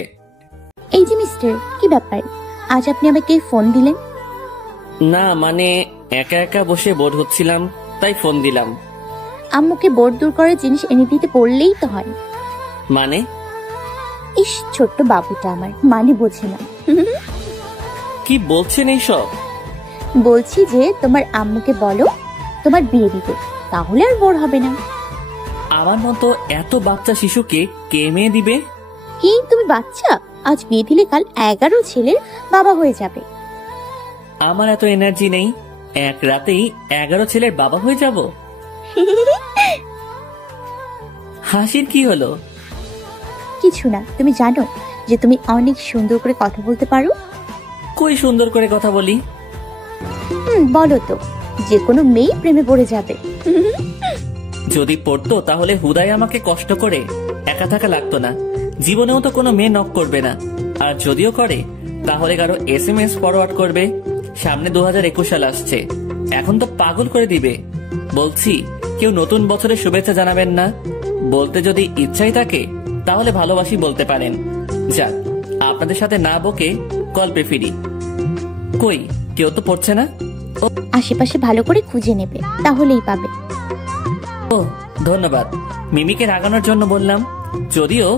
এই যে মিস্টার, কি ব্যাপার, আজ আপনি আমাকে ফোন দিলেন? না মানে একা একা বসে বোর হচ্ছিলাম, তাই ফোন দিলাম। আম্মুকে বোর দূর করার জিনিস এনে দিতে বললেই তো হয়। মানে? ইস, ছোট্ট বাবুটা আমার মানে বোঝে না। কি বলছেন এইসব? বলছি যে তোমার আম্মুকে বলো তোমার বিয়ে দিতে, তাহলে আর বোর হবে না। আমার মতো এত বাচ্চা শিশুকে কে মেয়ে দিবে? কি তুমি বাচ্চা? আজ বিয়ে দিলে কাল 11 ছেলের বাবা হয়ে যাবে। আমার এত এনার্জি নেই, এক রাতেই 11 ছেলের বাবা হয়ে যাব। হাসির কি হলো? কিছু না। তুমি জানো যে তুমি অনেক সুন্দর করে কথা বলতে পারো? কই সুন্দর করে কথা বলি? বলো তো, যে কোনো মেয়ে প্রেমে পড়ে যাবে। যদি পড়তো তাহলে হুদাই আমাকে কষ্ট করে একা থাকা লাগতো না। জীবনেও তো কোনো মেয়ে নক করবে না, আর যদিও করে তাহলে কারো SMS ফরওয়ার্ড করবে। সামনে 2021 সাল আসছে, এখন তো পাগল করে দিবে। বলছি, কেউ নতুন বছরের শুভেচ্ছা জানাবেন না? বলতে যদি ইচ্ছাই থাকে তাহলে ভালোবাসি বলতে পারেন। যাক, আপনাদের সাথে না বকে গল্পে ফিরি। কই কেউ তো পড়ছে না। আশেপাশে ভালো করে খুঁজে নেবে, তাহলেই পাবে। ও ধন্যবাদ। মিমিকে রাগানোর জন্য বললাম। যদিও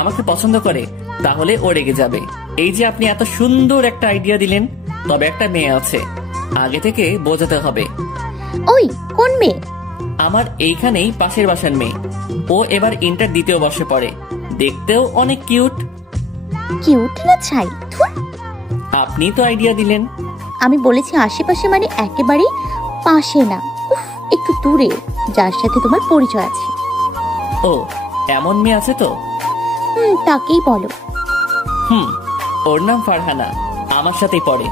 আমাকে পছন্দ করে তাহলে ও রেগে যাবে। এই যে আপনি এত সুন্দর একটা আইডিয়া দিলেন, তবে একটা মেয়ে আছে, আগে থেকে বোঝাতে হবে। ওই কোন মেয়ে? আমার এইখানেই পাশের বাসার মেয়ে। ও এবার ইন্টার 2য় বর্ষে পড়ে, দেখতেও অনেক কিউট। কিউট না ছাই? আপনি তো আইডিয়া দিলেন। আমি বলেছি আশেপাশে মানে একেবারে পাশে না, একটু দূরে, যার সাথে তোমার পরিচয় আছে। ও এমন মেয়ে আছে তো? তাকেই বলো। ওর নাম ফারহানা, আমার সাথেই পড়ে।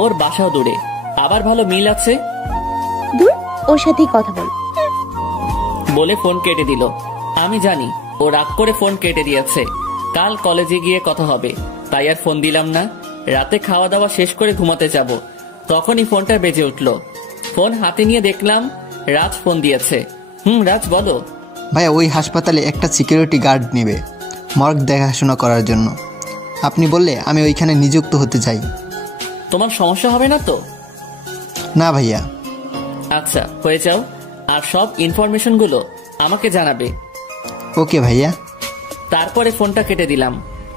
ওর বাসাও দূরে, আবার ভালো মিল আছে। দূর, ওর সাথেই কথা বল বলে ফোন কেটে দিল। আমি জানি ও রাগ করে ফোন কেটে দিয়েছে। কাল কলেজে গিয়ে কথা হবে, তাই আর ফোন দিলাম না। রাতে খাওয়া দাওয়া শেষ করে ঘুমাতে যাব, তখনই ফোনটা বেজে উঠল। ফোন হাতে নিয়ে দেখলাম রাজ ফোন দিয়েছে। রাজ বলো। ভাইয়া, ওই হাসপাতালে একটা সিকিউরিটি গার্ড নেবে মর্গ দেখাশোনা করার জন্য। আপনি বললে আমি ওইখানে নিযুক্ত হতে চাই। তোমার সমস্যা হবে না তো? না ভাইয়া। আচ্ছা, হয়ে যাও, আর সব ইনফরমেশন গুলো আমাকে জানাবে। ওকে ভাইয়া। তারপরে ফোনটা কেটে দিলাম।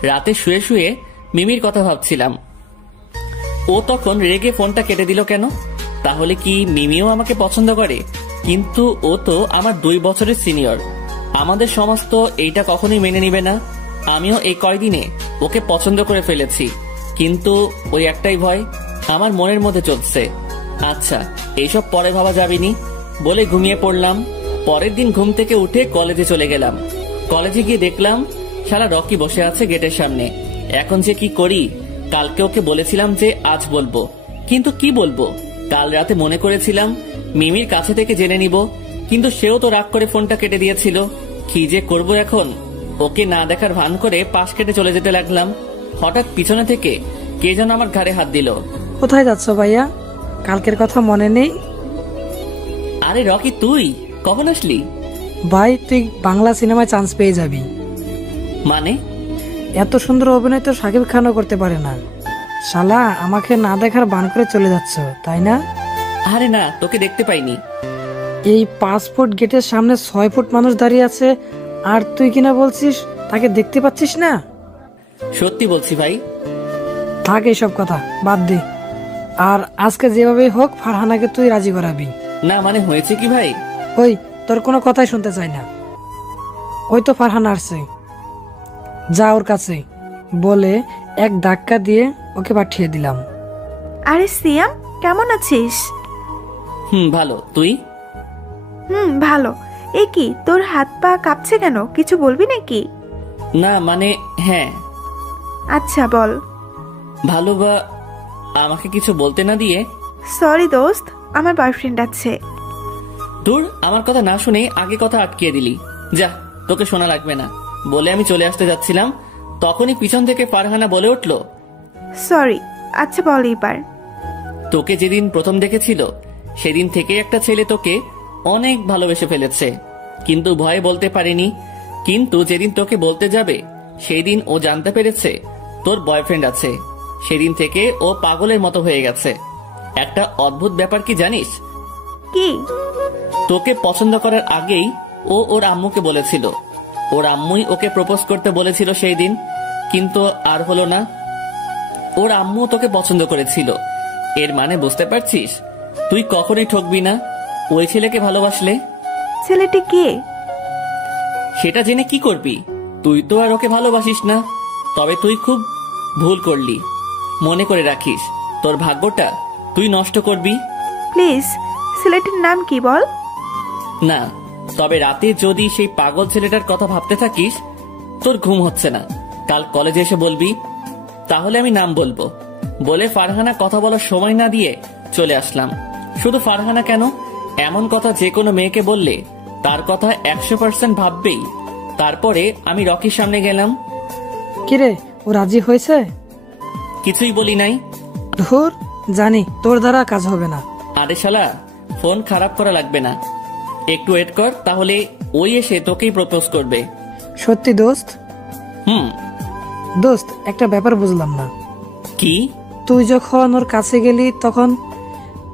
রাতে শুয়ে শুয়ে মিমির কথা ভাবছিলাম। ও তখন রেগে ফোনটা কেটে দিল কেন? তাহলে কি মিমিও আমাকে পছন্দ করে? কিন্তু ও তো আমার 2 বছরের সিনিয়র। আমাদের সমাজ তো এইটা কখনোই মেনে নিবে না। আমিও এই কয়দিনে ওকে পছন্দ করে ফেলেছি, কিন্তু ওই একটাই ভয় আমার মনের মধ্যে চলছে। আচ্ছা, এইসব পরে ভাবা যাবেনি বলে ঘুমিয়ে পড়লাম। পরের দিন ঘুম থেকে উঠে কলেজে চলে গেলাম। কলেজে গিয়ে দেখলাম শালা রকি বসে আছে গেটের সামনে। এখন যে কি করি? কালকে ওকে বলেছিলাম যে আজ বলবো, কিন্তু কি বলবো? কাল রাতে মনে করেছিলাম মিমির কাছে থেকে জেনে নিব, কিন্তু সেও তো রাগ করে ফোনটা কেটে দিয়েছিল। কি যে করবো এখন? ওকে না দেখার ভান করে পাশ কেটে চলে যেতে লাগলাম। হঠাৎ পিছনে থেকে কে যেন আমার ঘাড়ে হাত দিল। কোথায় যাচ্ছ ভাইয়া? কালকের কথা মনে নেই? আরে রকি, তুই কখন আসলি? ভাই, তুই বাংলা সিনেমায় চান্স পেয়ে যাবি। মানে? এত সুন্দর অভিনয় তো শাকিব খানও করতে পারে না। শালা, আমাকে না দেখার বান করে চলে যাচ্ছ, তাই না? আরে না, তোকে দেখতে পাইনি। এই 5 ফুট গেটের সামনে 6 ফুট মানুষ দাঁড়িয়ে আছে, আর তুই কিনা বলছিস তাকে দেখতে পাচ্ছিস না? সত্যি বলছি ভাই। থাক এইসব কথা, বাদ দে। আর আজকে যেভাবেই হোক ফারহানাকে তুই রাজি করাবি। না মানে হয়েছে কি ভাই? ওই, তোর কোনো কথাই শুনতে চাই না। ওই তো ফারহানা আসছে, যা ওর কাছে বলে এক ধাক্কা দিয়ে ওকে পাঠিয়ে দিলাম। আরে সিয়াম, কেমন আছিস? ভালো, তুই? ভালো। এ কি, তোর হাত পা কাঁপছে কেন? কিছু বলবি নাকি? না মানে হ্যাঁ। আচ্ছা বল। ভালো বা আমাকে কিছু বলতে না দিয়ে? সরি দোস্ত, আমার বয়ফ্রেন্ড আছে। দূর, আমার কথা না শুনে আগে কথা আটকিয়ে দিলি। যা, তোকে শোনা লাগবে না বলে আমি চলে আসতে যাচ্ছিলাম, তখনই পিছন থেকে ফারহানা বলে উঠল, সরি। আচ্ছা বল এবার। তোকে যেদিন প্রথম দেখেছিল সেদিন থেকে একটা ছেলে তোকে অনেক ভালোবেসে ফেলেছে, কিন্তু ভয়ে বলতে পারেনি। কিন্তু যেদিন তোকে বলতে যাবে সেই দিন ও জানতে পেরেছে তোর বয়ফ্রেন্ড আছে। সেদিন থেকে ও পাগলের মতো হয়ে গেছে। একটা অদ্ভুত ব্যাপার কি জানিস? কি? তোকে পছন্দ করার আগেই ও ওর আম্মুকে বলেছিল। ওর আম্মুই ওকে প্রপোজ করতে বলেছিল সেই দিন, কিন্তু আর হলো না। ওর আম্মু তোকে পছন্দ করেছিল। এর মানে বুঝতে পারছিস? তুই কখনোই ঠকবি না ওই ছেলেকে ভালোবাসলে। ছেলেটি কে? সেটা জেনে কি করবি? তুই তো আর ওকে ভালোবাসিস না। তবে তুই খুব ভুল করলি। মনে করে রাখিস, তোর ভাগ্যটা তুই নষ্ট করবি। প্লিজ, ছেলেটির নাম কি বল? না, তবে রাতে যদি সেই পাগল ছেলেটার কথা ভাবতে থাকিস, তোর ঘুম হচ্ছে না, কাল কলেজে এসে বলবি। তাহলে আমি নাম বলবো। বলে ফারহানা কথা বলার সময় না দিয়ে চলে আসলাম। শুধু ফারহানা কেন, এমন কথা যে কোনো মেয়েকে বললে তার কথা 100% ভাববেই। তারপরে আমি রকির সামনে গেলাম। কিরে, ও রাজি হয়েছে? কিছুই বলি নাই। ধুর, জানি তোর দ্বারা কাজ হবে না। আরে শালা, ফোন খারাপ করা লাগবে না, একটু ওয়েট কর, তাহলে ওই এসে তোকেই প্রপোজ করবে। সত্যি দোস্ত? দোস্ত, একটা ব্যাপার বুঝলাম না। কি? তুই যখন ওর কাছে গেলি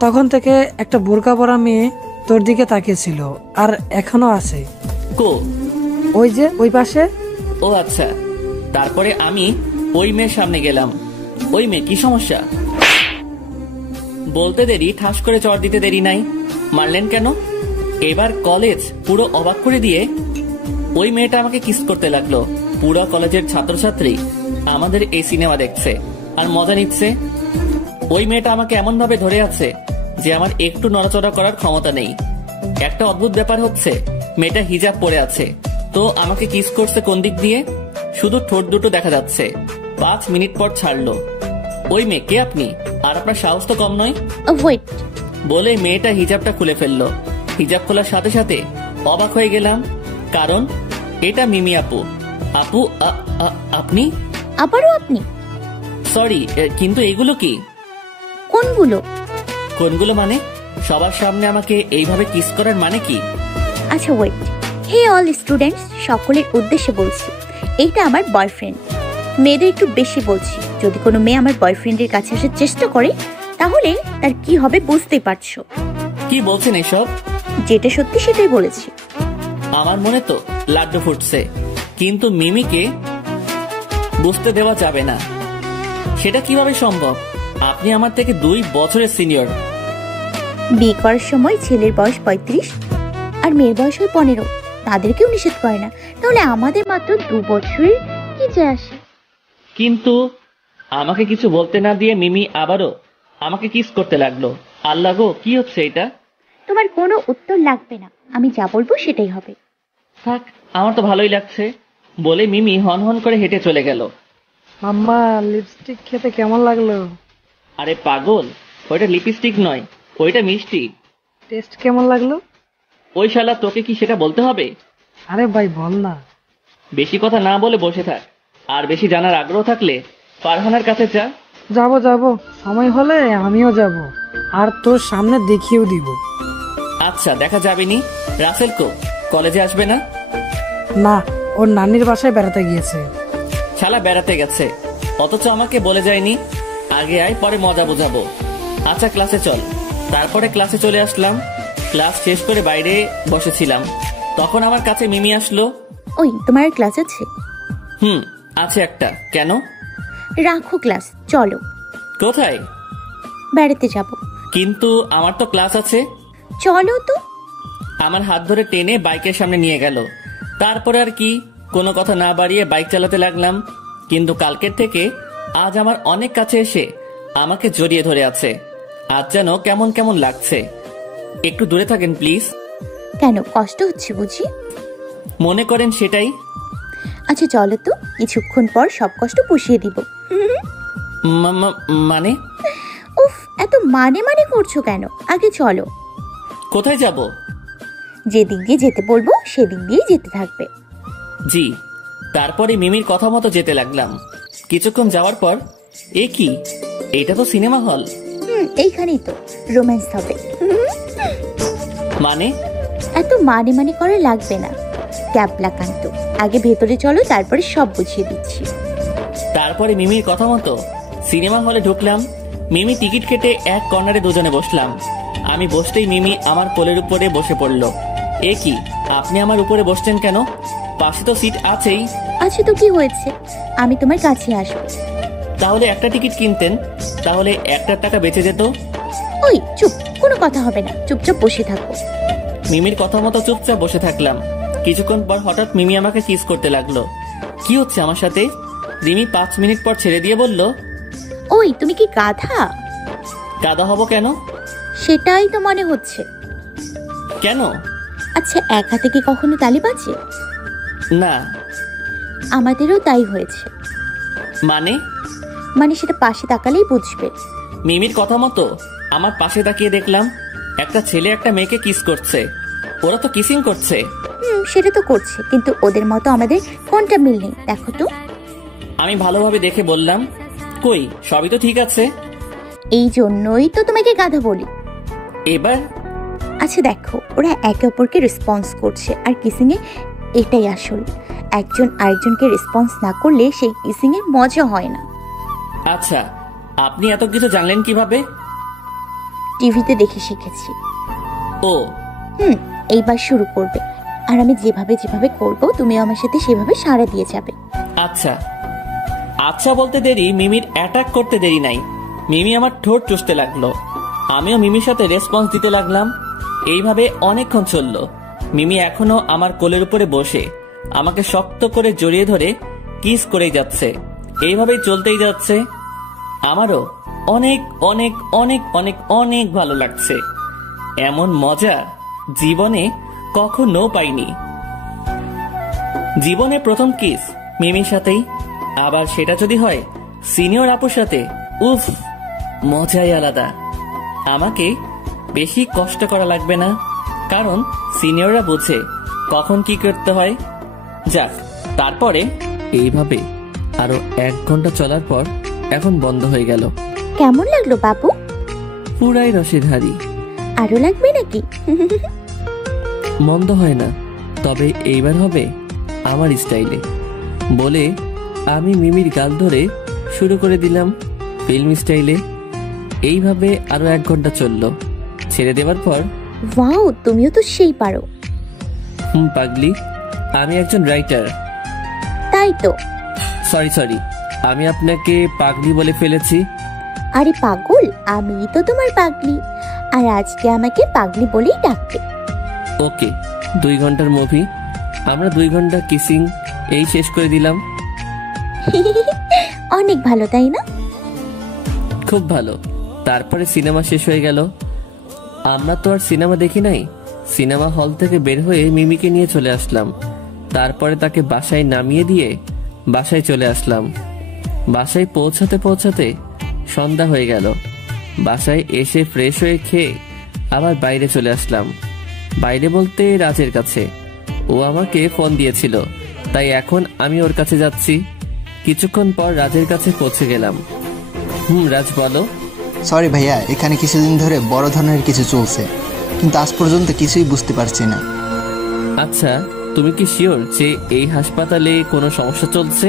তখন থেকে একটা বোরকা পরা মেয়ে তোর দিকে তাকিয়েছিল, আর এখনো আছে। কো? ওই যে ওই পাশে। ও আচ্ছা। তারপরে আমি ওই মেয়ের সামনে গেলাম। ওই মেয়ে, কি সমস্যা? বলতে দেরি, ঠাস করে চড় দিতে দেরি নাই। মারলেন কেন? এবার কলেজ পুরো অবাক করে দিয়ে ওই মেয়েটা আমাকে কিস করতে লাগলো। পুরো কলেজের ছাত্রছাত্রী আমাদের এই সিনেমা দেখছে আর মজা নিচ্ছে। ওই মেয়েটা আমাকে এমন ভাবে ধরে আছে যে আমার একটু নড়াচড়া করার ক্ষমতা নেই। একটা অদ্ভুত ব্যাপার হচ্ছে, মেয়েটা হিজাব পরে আছে, তো আমাকে কিস করছে কোন দিক দিয়ে? শুধু ঠোঁট দুটো দেখা যাচ্ছে। 5 মিনিট পর ছাড়লো। ওই মেয়ে, কে আপনি? আর আপনার সাহস তো কম নয়। বলে মেয়েটা হিজাবটা খুলে ফেললো। হিজাব খোলার সাথে সাথে অবাক হয়ে গেলাম, কারণ এটা মিমি আপু। আপু, আপনি? আবারও আপনি? সরি, কিন্তু এগুলো কি? কোনগুলো? কোনগুলো মানে? সবার সামনে আমাকে এইভাবে কিস করার মানে কি? আচ্ছা ওয়েট, হে অল স্টুডেন্টস, সকলের উদ্দেশ্যে বলছি, এইটা আমার বয়ফ্রেন্ড। মেয়েদের একটু বেশি বলছি, যদি কোনো মেয়ে আমার বয়ফ্রেন্ডের কাছে আসার চেষ্টা করে তাহলে তার কি হবে বুঝতেই পারছো। কি বলছেন এসব? যেটা সত্যি সেটাই বলেছি। আমার মনে তো লাড্ডু ফুটছে, কিন্তু মিমিকে বুঝতে দেওয়া যাবে না। সেটা কিভাবে সম্ভব? আপনি আমার থেকে 2 বছরের সিনিয়র। বিয়ে করার সময় ছেলের বয়স 35 আর মেয়ের বয়স হয় 15, তাদেরকেও নিষেধ করে না, তাহলে আমাদের মাত্র 2 বছরের কি যায় আসে? কিন্তু আমাকে কিছু বলতে না দিয়ে মিমি আবারও আমাকে কিস করতে লাগলো। আল্লাহ গো, কি হচ্ছে এটা? তোমার কোনো উত্তর লাগবে না, আমি যা বলবো সেটাই হবে। থাক, আমার তো ভালোই লাগছে। বলে মিমি হন হন করে হেঁটে চলে গেল। মাম্মা, লিপস্টিক খেতে কেমন লাগলো? আরে পাগল, ওইটা লিপস্টিক নয়, ওইটা মিষ্টি। টেস্ট কেমন লাগলো? ওই শালা, তোকে কি সেটা বলতে হবে? আরে ভাই বল না। বেশি কথা না বলে বসে থাক, আর বেশি জানার আগ্রহ থাকলে ফারহানার কাছে যা। যাবো, সময় হলে আমিও যাব, আর তোর সামনে দেখিয়েও দিব। আচ্ছা, দেখা যাবে নি। রাসেল কো, কলেজে আসবে না? না, ওর নানির বাসায় বেড়াতে গিয়েছে। শালা বেড়াতে গেছে, অথচ আমাকে বলে যায়নি। আগে আয়, পরে মজা বোঝাবো। আচ্ছা, ক্লাসে চল। তারপরে ক্লাসে চলে আসলাম। ক্লাস শেষ করে বাইরে বসেছিলাম, তখন আমার কাছে মিমি আসলো। ওই, তোমার ক্লাস আছে? আছে একটা। কেন? রাখো ক্লাস, চলো। কোথায়? বেড়াতে যাব। কিন্তু আমার তো ক্লাস আছে। চলো তো। আমার হাত ধরে টেনে বাইকের সামনে নিয়ে গেল। তারপরে আর কি, কোনো কথা না বাড়িয়ে বাইক চালাতে লাগলাম। কিন্তু কালকের থেকে আজ আমার অনেক কাছে এসে আমাকে জড়িয়ে ধরে আছে। আজ যেন কেমন কেমন লাগছে। একটু দূরে থাকেন প্লিজ। কেন, কষ্ট হচ্ছে বুঝি? মনে করেন সেটাই। আচ্ছা চলো তো, কিছুক্ষণ পর সব কষ্ট পুষিয়ে দিব। মানে? উফ, এত মানে করছো কেন? আগে চলো। কোথায় যাব? যেদিক দিয়ে যেতে বলবো সেদিক দিয়ে যেতে থাকবে। জি। তারপরে মিমির কথা মতো যেতে লাগলাম। কিছুক্ষণ যাওয়ার পর, এ কি, এটা তো সিনেমা হল। এইখানেই তো রোম্যান্স হবে। মানে? এত মানে করে লাগবে না ক্যাবলা কান্ত, আগে ভেতরে চলো, তারপরে সব বুঝিয়ে দিচ্ছি। তারপরে মিমির কথা মতো সিনেমা হলে ঢুকলাম। মিমি টিকিট কেটে এক কর্নারে দুজনে বসলাম। আমি বসতেই মিমি আমার কোলের উপরে বসে পড়লো। এ কি, আপনি আমার উপরে বসছেন কেন? পাশে তো সিট আছেই। আচ্ছা তো কি হয়েছে, আমি তোমার কাছে আসবো। তাহলে একটা টিকিট কিনতেন, তাহলে 1 টাকা বেঁচে যেত। ওই চুপ, কোনো কথা হবে না, চুপচাপ বসে থাকো। মিমির কথা মতো চুপচাপ বসে থাকলাম। কিছুক্ষণ পর হঠাৎ মিমি আমাকে কিস করতে লাগলো। কি হচ্ছে আমার সাথে? রিমি 5 মিনিট পর ছেড়ে দিয়ে বলল, ওই তুমি কি গাধা? গাধা হব কেন? সেটাই তো মনে হচ্ছে। কেন? আচ্ছা, এক হাতে কি কখনো তালি বাজে? না। আমাদেরও তাই হয়েছে। মানে সেটা পাশে তাকালেই বুঝবে। মিমির কথা মতো আমার পাশে তাকিয়ে দেখলাম একটা ছেলে একটা মেয়েকে কিস করছে। ওরা তো কিসিং করছে। সেটা তো করছে, কিন্তু ওদের মতো আমাদের কোনটা মিল নেই, দেখো তো। আমি ভালোভাবে দেখে বললাম, কই, সবই তো ঠিক আছে। এই জন্যই তো তোমাকে গাধা বলি। এবার আচ্ছা দেখো, ওরা একে অপরকে রেসপন্স করছে, আর কিসিং এ এটাই আসল। একজন আরেকজনকে রেসপন্স না করলে সেই কিসিং এর মজা হয় না। আচ্ছা, আপনি এত কিছু জানলেন কিভাবে? টিভিতে দেখে শিখেছি। ও এইবার শুরু করবে, আর আমি যেভাবে যেভাবে করব তুমি আমার সাথে সেভাবে সাড়া দিয়ে যাবে। আচ্ছা। আচ্ছা বলতে দেরি, মিমির অ্যাটাক করতে দেরি নাই। মিমি আমার ঠোঁট চুষতে লাগলো, আমিও মিমির সাথে রেসপন্স দিতে লাগলাম। এইভাবে অনেকক্ষণ চললো। মিমি এখনো আমার কোলের উপরে বসে আমাকে শক্ত করে জড়িয়ে ধরে কিস করেই যাচ্ছে। এইভাবেই চলতেই যাচ্ছে। আমারও অনেক অনেক অনেক অনেক অনেক ভালো লাগছে। এমন মজা জীবনে কখনো পাইনি। জীবনে প্রথম কিস মিমির সাথেই, আবার সেটা যদি হয় সিনিয়র আপুর সাথে, উফ, মজাই আলাদা। আমাকে বেশি কষ্ট করা লাগবে না, কারণ সিনিয়ররা বোঝে কখন কি করতে হয়। যাক, তারপরে এইভাবে আরো 1 ঘন্টা চলার পর এখন বন্ধ হয়ে গেল। কেমন লাগলো বাবু? পুরাই রসের হাড়ি। আরো লাগবে নাকি? মন্দ হয় না, তবে এইবার হবে আমার স্টাইলে বলে আমি মিমির গাল ধরে শুরু করে দিলাম ফিল্ম স্টাইলে। এইভাবে আরো 1 ঘন্টা চললো। ছেড়ে দেওয়ার পর, ওয়াও, তুমিও তো সেই পারো। পাগলি, আমি একজন রাইটার। তাই তো। সরি, আমি আপনাকে পাগলি বলে ফেলেছি। আরে পাগল, আমি তো তোমার পাগলি, আর আজকে আমাকে পাগলি বলেই ডাকবে। ওকে, 2 ঘন্টার মুভি, আমরা 2 ঘন্টা কিসিং এই শেষ করে দিলাম। অনেক ভালো, তাই না? খুব ভালো। তারপরে সিনেমা শেষ হয়ে গেল। আমরা তো আর সিনেমা দেখি নাই। সিনেমা হল থেকে বের হয়ে মিমিকে নিয়ে চলে আসলাম। তারপরে তাকে বাসায় নামিয়ে দিয়ে বাসায় চলে আসলাম। বাসায় পৌঁছাতে পৌঁছাতে সন্ধ্যা হয়ে গেল। বাসায় এসে ফ্রেশ হয়ে খেয়ে আবার বাইরে চলে আসলাম। বাইরে বলতে রাজের কাছে। ও আমাকে ফোন দিয়েছিল, তাই এখন আমি ওর কাছে যাচ্ছি। কিছুক্ষণ পর রাজের কাছে পৌঁছে গেলাম। রাজ বলো। সরি ভাইয়া, এখানে কিছুদিন ধরে বড় ধরনের কিছু চলছে, কিন্তু আজ পর্যন্ত কিছুই বুঝতে পারছি না। আচ্ছা, তুমি কি শিওর যে এই হাসপাতালে কোনো সমস্যা চলছে?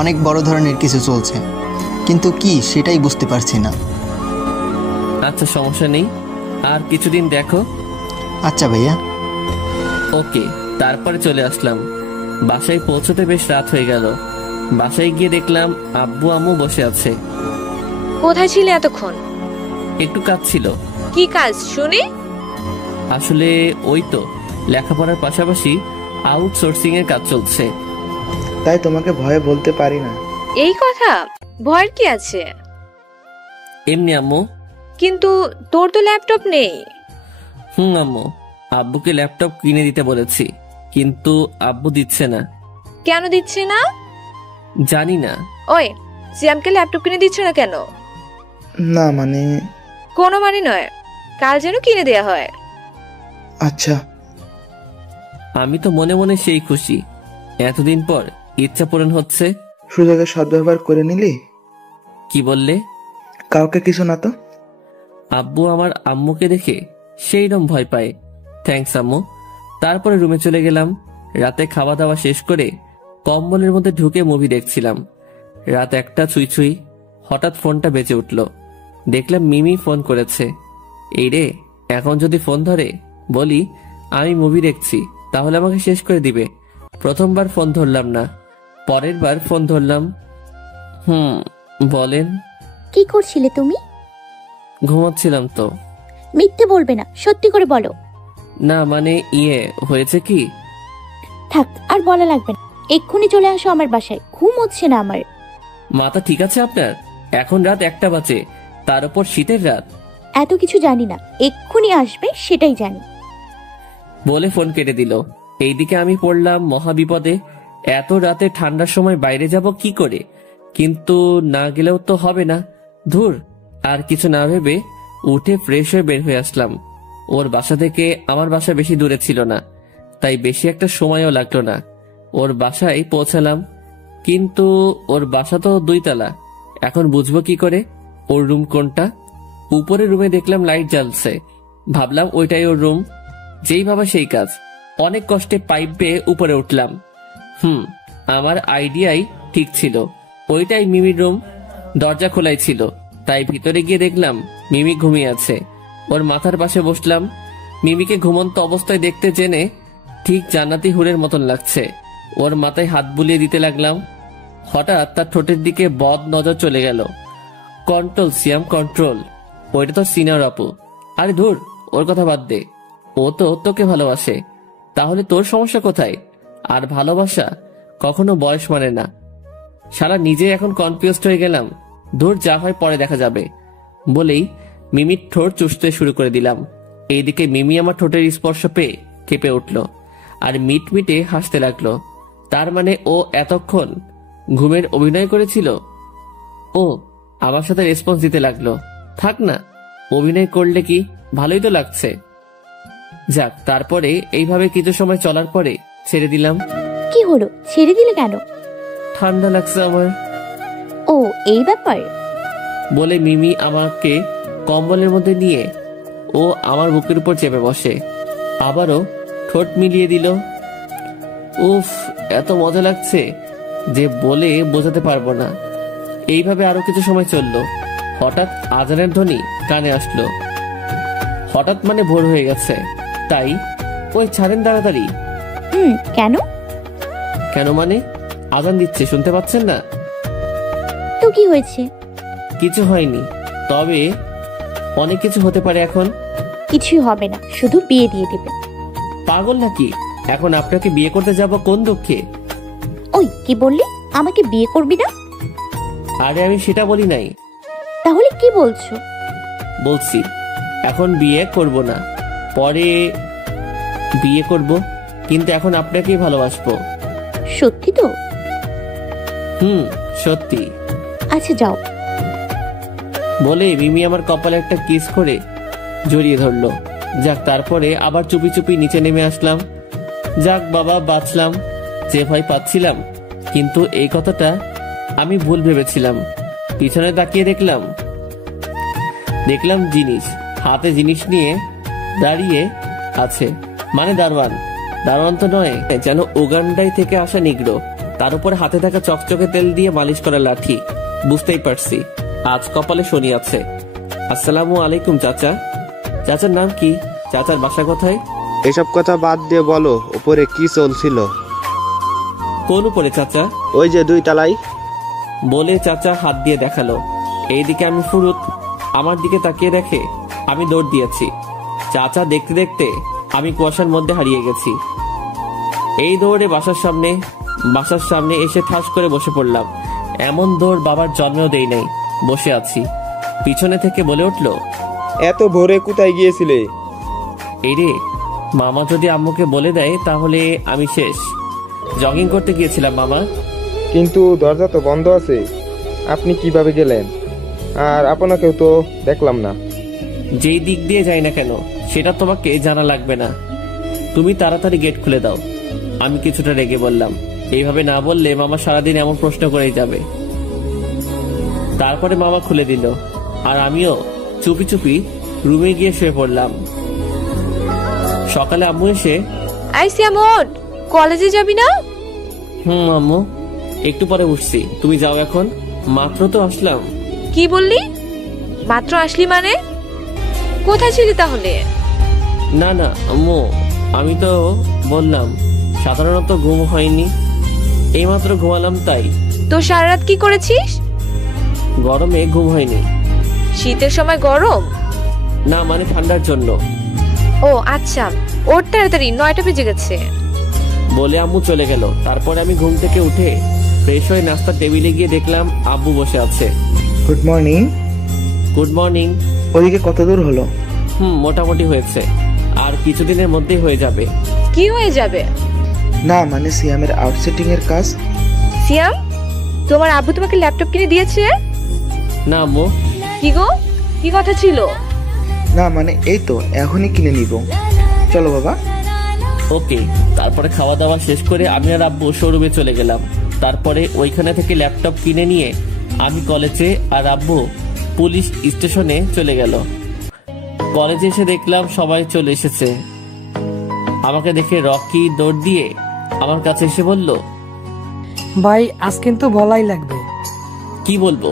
অনেক বড় ধরনের কিছু চলছে, কিন্তু কি সেটাই বুঝতে পারছি না। আচ্ছা, সমস্যা নেই, আর কিছুদিন দেখো। আচ্ছা ভাইয়া। ওকে। তারপরে চলে আসলাম। বাসায় পৌঁছতে বেশ রাত হয়ে গেল। বাসায় গিয়ে দেখলাম আব্বু আম্মু বসে আছে। কোথায় ছিলে এতক্ষণ? একটু কাজ ছিল। কি কাজ শুনি? আসলে ওই তো লেখাপড়ার পাশাপাশি আউটসোর্সিং এর কাজ চলছে। তাই তোমাকে ভয়ে বলতে পারি না। এই কথা? ভয়ের কি আছে? এমনি আম্মু। কিন্তু তোর তো ল্যাপটপ নেই। আম্মু, আব্বুকে ল্যাপটপ কিনে দিতে বলেছি, কিন্তু আব্বু দিচ্ছে না। কেন দিচ্ছে না? জানি না। ওই, সিয়ামকে ল্যাপটপ কিনে দিচ্ছ না কেন? না মানে। কোনো মানে নয়, কাল যেন কিনে দেয়া হয়। আচ্ছা। আমি তো মনে মনে সেই খুশি, এতদিন পর ইচ্ছা পূরণ হচ্ছে। সুযোগের সদ্ব্যবহার করে নিলি? কি বললে? কাউকে কিছু না তো? আব্বু আমার আম্মুকে দেখে সেইরকম ভয় পায়। থ্যাঙ্কস আম্মু। তারপরে রুমে চলে গেলাম। রাতে খাওয়া দাওয়া শেষ করে কম্বলের মধ্যে ঢুকে মুভি দেখছিলাম। রাত 1টা ছুঁই। হঠাৎ ফোনটা বেজে উঠল। দেখলাম মিমি ফোন করেছে। এই রে, এখন যদি ফোন ধরে বলি আমি মুভি দেখছি তাহলে আমাকে শেষ করে দিবে। প্রথমবার ফোন ধরলাম না, পরের বার ফোন ধরলাম। বলেন। কি করছিলে তুমি? ঘুমাচ্ছিলাম তো। মিথ্যে বলবে না, সত্যি করে বলো। না মানে হয়েছে কি। থাক, আর বলা লাগবে না। এক্ষুনি চলে আসো আমার বাসায়, ঘুম হচ্ছে না আমার। মাথা ঠিক আছে আপনার? এখন রাত 1টা বাজে, তার উপর শীতের রাত। এত কিছু জানি না, এক্ষুনি আসবে সেটাই জানি। বলে ফোন কেটে দিল। এইদিকে আমি পড়লাম মহাবিপদে। এত রাতে ঠান্ডার সময় বাইরে যাব কি করে? কিন্তু না গেলেও তো হবে না। ধুর, আর কিছু না ভেবে উঠে ফ্রেশ হয়ে বের হয়ে আসলাম। ওর বাসা থেকে আমার বাসা বেশি দূরে ছিল না, তাই বেশি একটা সময়ও লাগলো না। ওর বাসায় পৌঁছালাম, কিন্তু ওর বাসা তো 2 তলা। এখন বুঝবো কি করে ওর রুম কোনটা? উপরে রুমে দেখলাম লাইট জ্বলছে, ভাবলাম ওইটাই ওর রুম। যেই ভাবা সেই কাজ। অনেক কষ্টে পাইপ বেয়ে উপরে উঠলাম। আমার আইডিয়াই ঠিক ছিল, ওইটাই মিমির রুম। দরজা খোলাই ছিল, তাই ভিতরে গিয়ে দেখলাম মিমি ঘুমিয়ে আছে। ওর মাথার পাশে বসলাম। মিমিকে ঘুমন্ত অবস্থায় দেখতে জেনে ঠিক জান্নাতি হুরের মতন লাগছে। ওর মাথায় হাত বুলিয়ে দিতে লাগলাম। হঠাৎ তার ঠোঁটের দিকে বদ নজর চলে গেল। কন্ট্রোল সিয়াম, কন্ট্রোল। ওইটা তো সিনিয়র আপু। আরে ধুর, ওর কথা বাদ দে। ও তো তোকে ভালোবাসে, তাহলে তোর সমস্যা কোথায়? আর ভালোবাসা কখনো বয়স মানে না। সারা নিজে এখন কনফিউজড হয়ে গেলাম। ধুর, যা হয় পরে দেখা যাবে বলেই মিমির ঠোঁট চুষতে শুরু করে দিলাম। এইদিকে মিমি আমার ঠোঁটের স্পর্শ পেয়ে কেঁপে উঠল আর মিটমিটে হাসতে লাগলো। তার মানে ও এতক্ষণ ঘুমের অভিনয় করেছিল। ও আমার সাথে রেসপন্স দিতে লাগলো। থাক না, অভিনয় করলে কি, ভালোই তো লাগছে। যাক, তারপরে এইভাবে কিছু সময় চলার পরে ছেড়ে দিলাম। কি হলো, ছেড়ে দিলে কেন? ঠান্ডা লাগছে আমার। ও এই ব্যাপার। বলে মিমি আমাকে কম্বলের মধ্যে নিয়ে ও আমার বুকের উপর চেপে বসে, আবারও ঠোঁট মিলিয়ে দিল। উফ, এত মজা লাগছে যে বলে বোঝাতে পারবো না। এইভাবে আরো কিছু সময় চললো। হঠাৎ আজানের ধ্বনি কানে আসলো। হঠাৎ মানে ভোর হয়ে গেছে, তাই ওই ছাড়েন তাড়াতাড়ি। কেন? কেন মানে আজান দিচ্ছে, শুনতে পাচ্ছেন না? তো কি হয়েছে? কিছু হয়নি, তবে অনেক কিছু হতে পারে। এখন কিছুই হবে না, শুধু বিয়ে দিয়ে দিবে। পাগল নাকি? এখন আপনাকে বিয়ে করতে যাব কোন দুঃখে? ওই কি বললি, আমাকে বিয়ে করবি না? আরে আমি সেটা বলি নাই। তাহলে কি বলছো? বলছি এখন বিয়ে করব না, পরে বিয়ে করব, কিন্তু এখন আপনাকেই ভালোবাসবো। সত্যি তো? সত্যি। আচ্ছা যাও। বলে মিমি আমার কপালে একটা কিস করে জড়িয়ে ধরলো। যাক, তারপরে আবার চুপি চুপি নিচে নেমে আসলাম। যাক বাবা, বাঁচলাম। যে ভয় পাচ্ছিলাম, কিন্তু এই কথাটা আমি ভুল ভেবেছিলাম। পিছনে তাকিয়ে দেখলাম জিনিস, হাতে জিনিস নিয়ে দাঁড়িয়ে আছে। মানে দারোয়ান। দারোয়ান তো নয়, যেন উগান্ডায় থেকে আসা নিগ্রো। তার উপরে হাতে থাকা চকচকে তেল দিয়ে মালিশ করা লাঠি। বুঝতেই পারছি আজ কপালে শনি আছে। আসসালামু আলাইকুম চাচা। চাচার নাম কি? চাচার বাসা কোথায়? এসব কথা বাদ দিয়ে বলো, উপরে কি চলছিল? কোন উপরে চাচা? ওই যে 2 তলায়। বলে চাচা হাত দিয়ে দেখালো। এইদিকে আমি ফুরুত। আমার দিকে তাকিয়ে দেখে আমি দৌড় দিয়েছি। চাচা দেখতে দেখতে আমি কুয়াশার মধ্যে হারিয়ে গেছি। এই দৌড়ে বাসার সামনে এসে ঠাস করে বসে পড়লাম। এমন দৌড় বাবার জন্মেও দেই নাই। বসে আছি, পিছনে থেকে বলে উঠলো, এত ভোরে কোথায় গিয়েছিলে? এই রে, মামা যদি আম্মুকে বলে দেয় তাহলে আমি শেষ। জগিং করতে গিয়েছিলাম মামা। কিন্তু দরজা তো বন্ধ আছে, আপনি কিভাবে গেলেন? আর আপনাকেও তো দেখলাম না। যেই দিক দিয়ে যাই না কেন সেটা তোমাকে জানা লাগবে না। তুমি তাড়াতাড়ি গেট খুলে দাও। আমি কিছুটা রেগে বললাম। এইভাবে না বললে মামা সারাদিন এমন প্রশ্ন করেই যাবে। তারপরে মামা খুলে দিল। আর আমিও চুপি চুপি রুমে গিয়ে শুয়ে পড়লাম। সকালে আম্মু এসে, আই সিয়াম ওঠ, কলেজে যাবি না? আম্মু একটু পরে উঠছি, তুমি যাও এখন। মাত্র তো আসলাম। কি বললি? মাত্র আসলি মানে? কোথায় ছিলি তাহলে? না না আম্মু, আমি তো বললাম সাধারণত ঘুম হয়নি, এইমাত্র ঘুমালাম তাই। তো সারা রাত কি করেছিস? গরমে ঘুম হয়নি। শীতের সময় গরম? না মানে ঠান্ডার জন্য। ও আচ্ছা, ওর তাড়াতাড়ি 9টা বেজে গেছে। বলে আম্মু চলে গেল। তারপরে আমি ঘুম থেকে উঠে ফ্রেশ হয়ে নাস্তার টেবিলে গিয়ে দেখলাম আব্বু বসে আছে। Good morning. Good morning. ওদিকে কত দূর হলো? মোটামুটি হয়েছে, আর কিছুদিনের মধ্যেই হয়ে যাবে। কি হয়ে যাবে? না মানে সিয়ামের আউটসেটিং এর কাজ। সিয়াম, তোমার আব্বু তোমাকে ল্যাপটপ কিনে দিয়েছে? না আম্মু। কি গো, কি কথা ছিল? না মানে এই তো এখনই কিনে নিব। চলো বাবা। ওকে। তারপরে খাওয়া দাওয়া শেষ করে আমি আর আব্বু শোরুমে চলে গেলাম। তারপরে ওইখানে থেকে ল্যাপটপ কিনে নিয়ে আমি কলেজে, আর আব্বু পুলিশ স্টেশনে চলে গেল। কলেজে এসে দেখলাম সবাই চলে এসেছে। আমাকে দেখে রকি দৌড় দিয়ে আমার কাছে এসে বলল, ভাই আজ কিন্তু বলাই লাগবে। কি বলবো?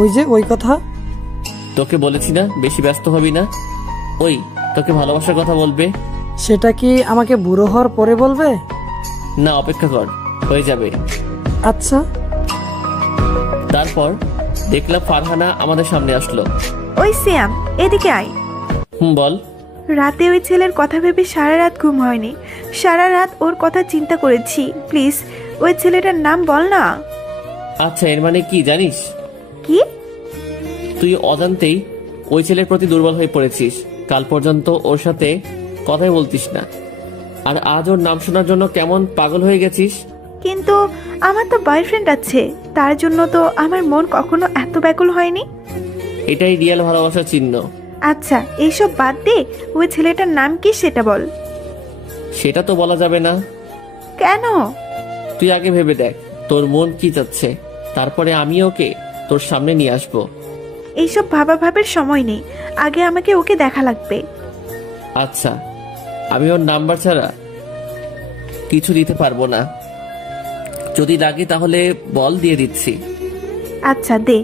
ওই যে ওই কথা। তোকে বলেছি না বেশি ব্যস্ত হবি না। ওই তোকে ভালোবাসার কথা বলবে। সেটা কি আমাকে বুড়ো হওয়ার পরে বলবে? না অপেক্ষা কর, হয়ে যাবে। আচ্ছা। তারপর দেখলাম ফারহানা আমাদের সামনে আসলো। ওই সিয়াম, এদিকে আয়। বল। রাতে ওই ছেলের কথা ভেবে সারা রাত ঘুম হয়নি। সারা রাত ওর কথা চিন্তা করেছি। প্লিজ ওই ছেলেটার নাম বল না। আচ্ছা, এর মানে কি জানিস? কি? তুই অজান্তেই ওই ছেলের প্রতি দুর্বল হয়ে পড়েছিস। কাল পর্যন্ত ওর সাথে কথাই বলতিস না, আর আজ ওর নাম শোনার জন্য কেমন পাগল হয়ে গেছিস। কিন্তু আমার তো বয়ফ্রেন্ড আছে, তার জন্য তো আমার মন কখনো এত ব্যাকুল হয়নি। এটাই রিয়েল ভালোবাসার চিহ্ন। আচ্ছা এইসব বাদ দে, ওই ছেলেটার নাম কি সেটা বল। সেটা তো বলা যাবে না। কেন? তুই আগে ভেবে দেখ তোর মন কি চাচ্ছে, তারপরে আমি ওকে তোর সামনে নিয়ে আসবো। এইসব ভাবার সময় নেই, আগে আমাকে ওকে দেখা লাগবে। আচ্ছা, আমি ওর নাম্বার ছাড়া কিছু দিতে পারবো না। যদি লাগে তাহলে বল, দিয়ে দিচ্ছি। আচ্ছা দে।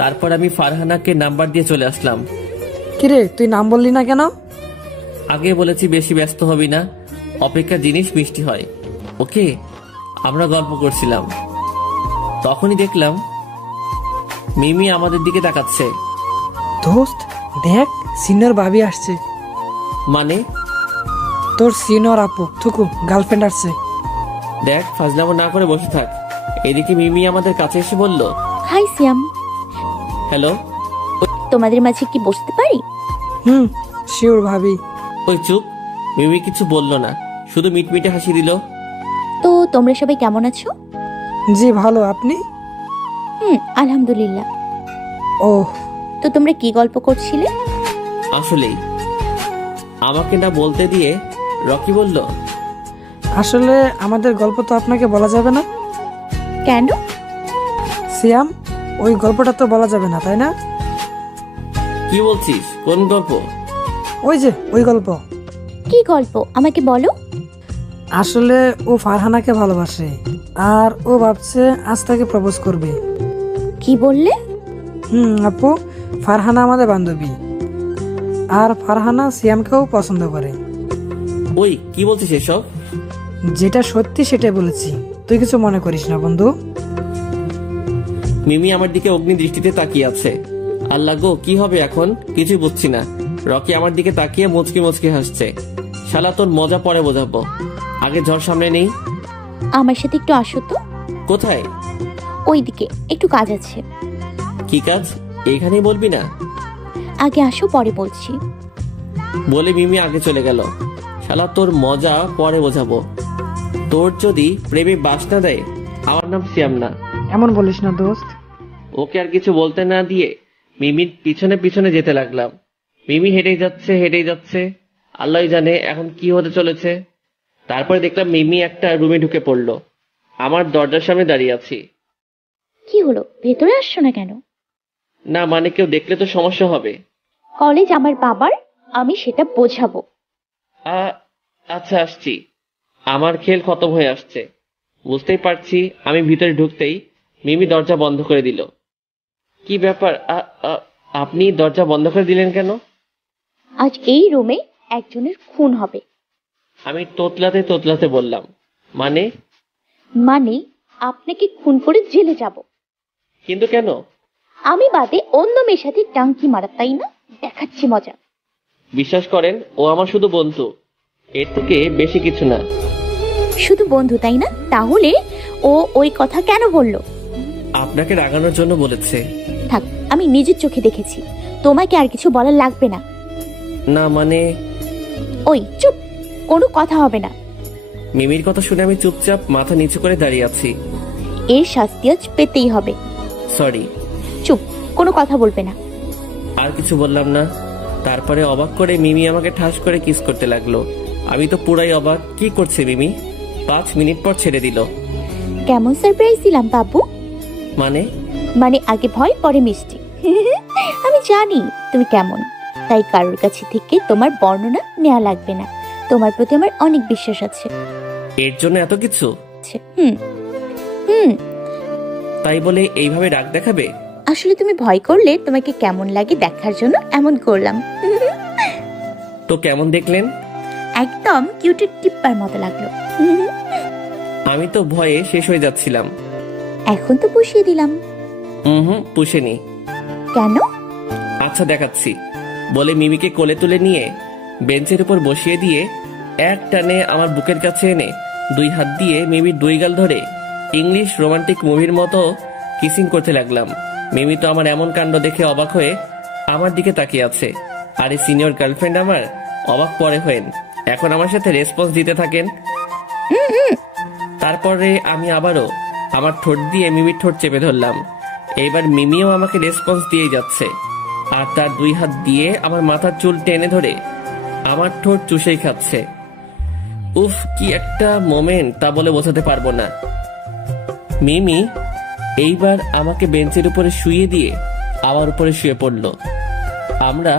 তারপর আমি ফারহানাকে নাম্বার দিয়ে চলে আসলাম। কিরে তুই নাম বললি না কেন? আগে বলেছি বেশি ব্যস্ত হবি না, অপেক্ষার জিনিস মিষ্টি হয়। ওকে। আমরা গল্প করছিলাম, তখনই দেখলাম মিমি আমাদের দিকে তাকাচ্ছে। দোস্ত দেখ, সিনিয়র ভাবি আসছে। মানে? তোর সিনিয়র আপু থুকু গার্লফ্রেন্ড আসছে। দেখ, ফাজলামো না করে বসে থাক। এদিকে মিমি আমাদের কাছে এসে বলল, হাই সিয়াম। হ্যালো। তোমাদের মাঝে কি বসতে পারি? শিওর ভাবি। ওই চুপ। মিমি কিছু বলল না, শুধু মিটমিটে হাসি দিল। তো তোমরা সবাই কেমন আছো? জি ভালো, আপনি? আলহামদুলিল্লাহ। ওহ, তো তোমরা কি গল্প করছিলে? আসলেই আমাকে না বলতে দিয়ে রকি বলল, আসলে আমাদের গল্প তো আপনাকে বলা যাবে না। কেন? সিয়াম, ওই গল্পটা তো বলা যাবে না, তাই না? কি বলছিস? কোন গল্প? ওই যে ওই গল্প। কি গল্প আমাকে বলো। আসলে ও ফারহানাকে ভালোবাসে, আর ও ভাবছে আজ তাকে প্রপোজ করবে। কি বললে? আপু, ফারহানা আমাদের বান্ধবী, আর ফারহানা সিয়ামকেও পছন্দ করে। ওই কি বলছিস এসব? যেটা সত্যি সেটাই বলেছি, তুই কিছু মনে করিস না বন্ধু। মিমি আমার দিকে অগ্নি দৃষ্টিতে তাকিয়ে আছে। আল্লাহ গো, কি হবে এখন কিছুই বুঝছি না। রকি আমার দিকে তাকিয়ে মুচকি মুচকি হাসছে। শালা তোর মজা পরে বোঝাবো, আগে ঝড় সামনে নেই। আমার সাথে একটু আসো তো। কোথায়? ওইদিকে একটু কাজ আছে। কি কাজ? এইখানেই বলবি না? আগে আসো, পরে বলছি। বলে মিমি আগে চলে গেল। শালা তোর মজা পরে বোঝাবো। তোর যদি প্রেমে বাস না দেয়, আমার নাম সিয়াম না। এমন বলিস না দোস্ত। ওকে আর কিছু বলতে না দিয়ে মিমির পিছনে পিছনে যেতে লাগলাম। মিমি হেঁটেই যাচ্ছে। আল্লাহই জানে এখন কি হতে চলেছে। তারপরে দেখলাম মিমি একটা রুমে ঢুকে পড়লো। আমার দরজার সামনে দাঁড়িয়ে আছি। কি হলো, ভেতরে আসছো না কেন? না মানে কেউ দেখলে তো সমস্যা হবে। কলেজ আমার বাবার, আমি সেটা বোঝাবো। আচ্ছা আসছি। আমার খেল খতম হয়ে আসছে, বুঝতেই পারছি। আমি ভিতরে ঢুকতেই মিমি দরজা বন্ধ করে দিল। কি ব্যাপার, আপনি দরজা বন্ধ করে দিলেন কেন? আজ এই রুমে একজনের খুন হবে। আমি তোতলাতে তোতলাতে বললাম, মানে? মানে আপনাকে খুন করে জেলে যাব। কিন্তু কেন? আমি বাদে অন্য মেয়ের সাথে টাঙ্কি মারা, তাই না? দেখাচ্ছি মজা। বিশ্বাস করেন, ও আমার শুধু বন্ধু, এর থেকে বেশি কিছু না। শুধু বন্ধু, তাই না? তাহলে ও ওই কথা কেন বললো? আপনাকে রাগানোর জন্য বলেছে। থাক, আমি নিজের চোখে দেখেছি, তোমাকে আর কিছু বলার লাগবে না। না মানে? ওই চুপ, কোনো কথা হবে না। মিমির কথা শুনে আমি চুপচাপ মাথা নিচু করে দাঁড়িয়ে আছি। এর শাস্তি আজ পেতেই হবে। সরি। চুপ, কোনো কথা বলবে না। আর কিছু বললাম না। তারপরে অবাক করে মিমি আমাকে ঠাস করে কিস করতে লাগলো। আমি তো পুরাই অবাক, কি করছে মিমি? 5 মিনিট পর ছেড়ে দিল। কেমন সারপ্রাইজ দিলাম বাবু? মানে আগে ভয় পরে মিষ্টি। আমি জানি তুমি কেমন, তাই কারোর কাছে থেকে তোমার বর্ণনা নেওয়া লাগবে না। তোমার প্রতি আমার অনেক বিশ্বাস আছে। এর জন্য এত কিছু? তাই বলে এইভাবে রাগ দেখাবে? আসলে তুমি ভয় করলে তোমাকে কেমন লাগে দেখার জন্য এমন করলাম। তো কেমন দেখলেন? একদম কিউটের টিপ্পার মতো লাগলো। আমি তো ভয়ে শেষ হয়ে যাচ্ছিলাম। এখন তো পুষিয়ে দিলাম। পুষেনি। কেন? আচ্ছা দেখাচ্ছি। বলে মিমিকে কোলে তুলে নিয়ে বেঞ্চের উপর বসিয়ে দিয়ে এক টানে আমার বুকের কাছে এনে 2 হাত দিয়ে মিমির 2 গাল ধরে ইংলিশ রোমান্টিক মুভির মতো কিসিং করতে লাগলাম। মিমি তো আমার এমন কাণ্ড দেখে অবাক হয়ে আমার দিকে তাকিয়ে আছে। আর এই সিনিয়র গার্লফ্রেন্ড আমার অবাক পরে হয়েন এখন আমার সাথে রেসপন্স দিতে থাকেন। তারপরে আমি আবারও আমার ঠোঁট দিয়ে মিমির ঠোঁট চেপে ধরলাম। এইবার মিমিও আমাকে রেসপন্স দিয়ে যাচ্ছে, আর তার 2 হাত দিয়ে আমার মাথার চুল টেনে ধরে আমার ঠোঁট চুষেই খাচ্ছে। উফ, কি একটা মোমেন্ট, তা বলে বোঝাতে পারবো না। মিমি এইবার আমাকে বেঞ্চের উপরে শুইয়ে দিয়ে আমার উপরে শুয়ে পড়লো। আমরা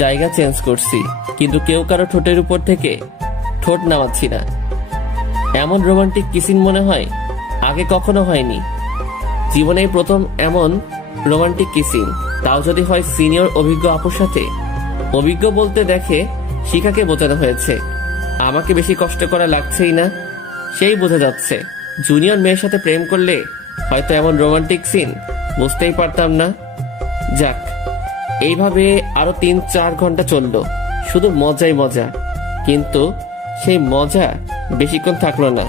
জায়গা চেঞ্জ করছি, কিন্তু কেউ কারো ঠোঁটের উপর থেকে ঠোঁট নামাচ্ছি না। এমন রোমান্টিক কিসিং মনে হয় আগে কখনো হয়নি। জীবনে প্রথম এমন রোমান্টিক কিসিং, তাও যদি হয় সিনিয়র অভিজ্ঞ আপুর সাথে। অভিজ্ঞ বলতে দেখে শিখাকে বোঝানো হয়েছে, আমাকে বেশি কষ্ট করা লাগছেই না, সেই বোঝা যাচ্ছে। জুনিয়র মেয়ের সাথে প্রেম করলে হয়তো এমন রোমান্টিক সিন বুঝতেই পারতাম না। যাক, এইভাবে আরো 3-4 ঘন্টা চললো, শুধু মজাই মজা। কিন্তু সেই মজা বেশিক্ষণ থাকলো না।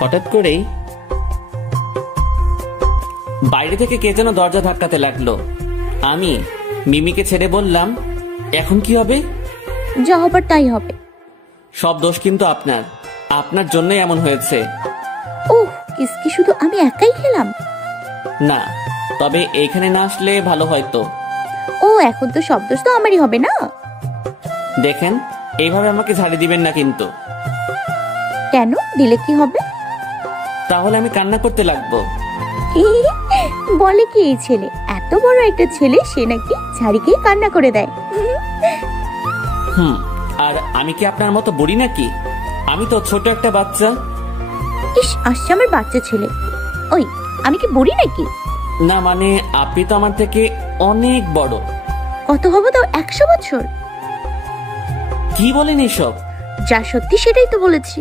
হঠাৎ করেই বাইরে থেকে কে যেন দরজা ধাক্কাতে লাগলো। আমি মিমিকে ছেড়ে বললাম, এখন কি হবে? যা হবার তাই হবে। সব দোষ কিন্তু আপনার, আপনার জন্যই এমন হয়েছে। ওহ, কিসকি শুধু আমি একাই খেলাম? না, তবে এইখানে না আসলে ভালো হয়তো। ও, এখন তো সব দোষ তো আমারই হবে না? দেখেন, এইভাবে আমাকে ঝাড়ি দিবেন না কিন্তু। কেন? দিলে কি হবে? তাহলে আমি কান্না করতে লাগবো। বলে কি এই ছেলে? এত বড় একটা ছেলে, সে নাকি ঝাড়িকে কান্না করে দেয়? আর আমি কি আপনার মতো বুড়ি নাকি? আমি তো ছোট একটা বাচ্চা। ইস, আসছে আমার বাচ্চা ছেলে। ওই, আমি কি বুড়ি নাকি? না মানে, আপনি তো আমার থেকে অনেক বড়। কত হবে তো? 100 বছর। কি বলেন এসব? যা সত্যি সেটাই তো বলেছি।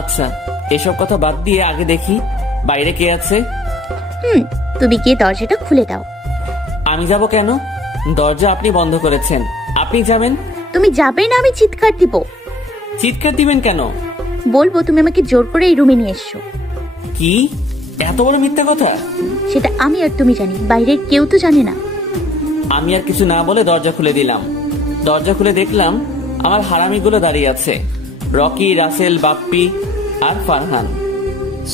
আচ্ছা, এসব কথা বাদ দিয়ে আগে দেখি বাইরে কে আছে। তুমি গিয়ে দরজাটা খুলে দাও। আমি যাব কেন? দরজা আপনি বন্ধ করেছেন, আপনি যাবেন। তুমি যাবে না, আমি চিৎকার দিব। চিৎকার দিবেন কেন? বলবো তুমি আমাকে জোর করে এই রুমে নিয়ে এসছো। কি এত বড় মিথ্যা কথা? সেটা আমি আর তুমি জানি, বাইরের কেউ তো জানে না। আমি আর কিছু না বলে দরজা খুলে দিলাম। দরজা খুলে দেখলাম আমার হারামিগুলো দাঁড়িয়ে আছে, রকি, রাসেল, বাপ্পি আর ফারহান।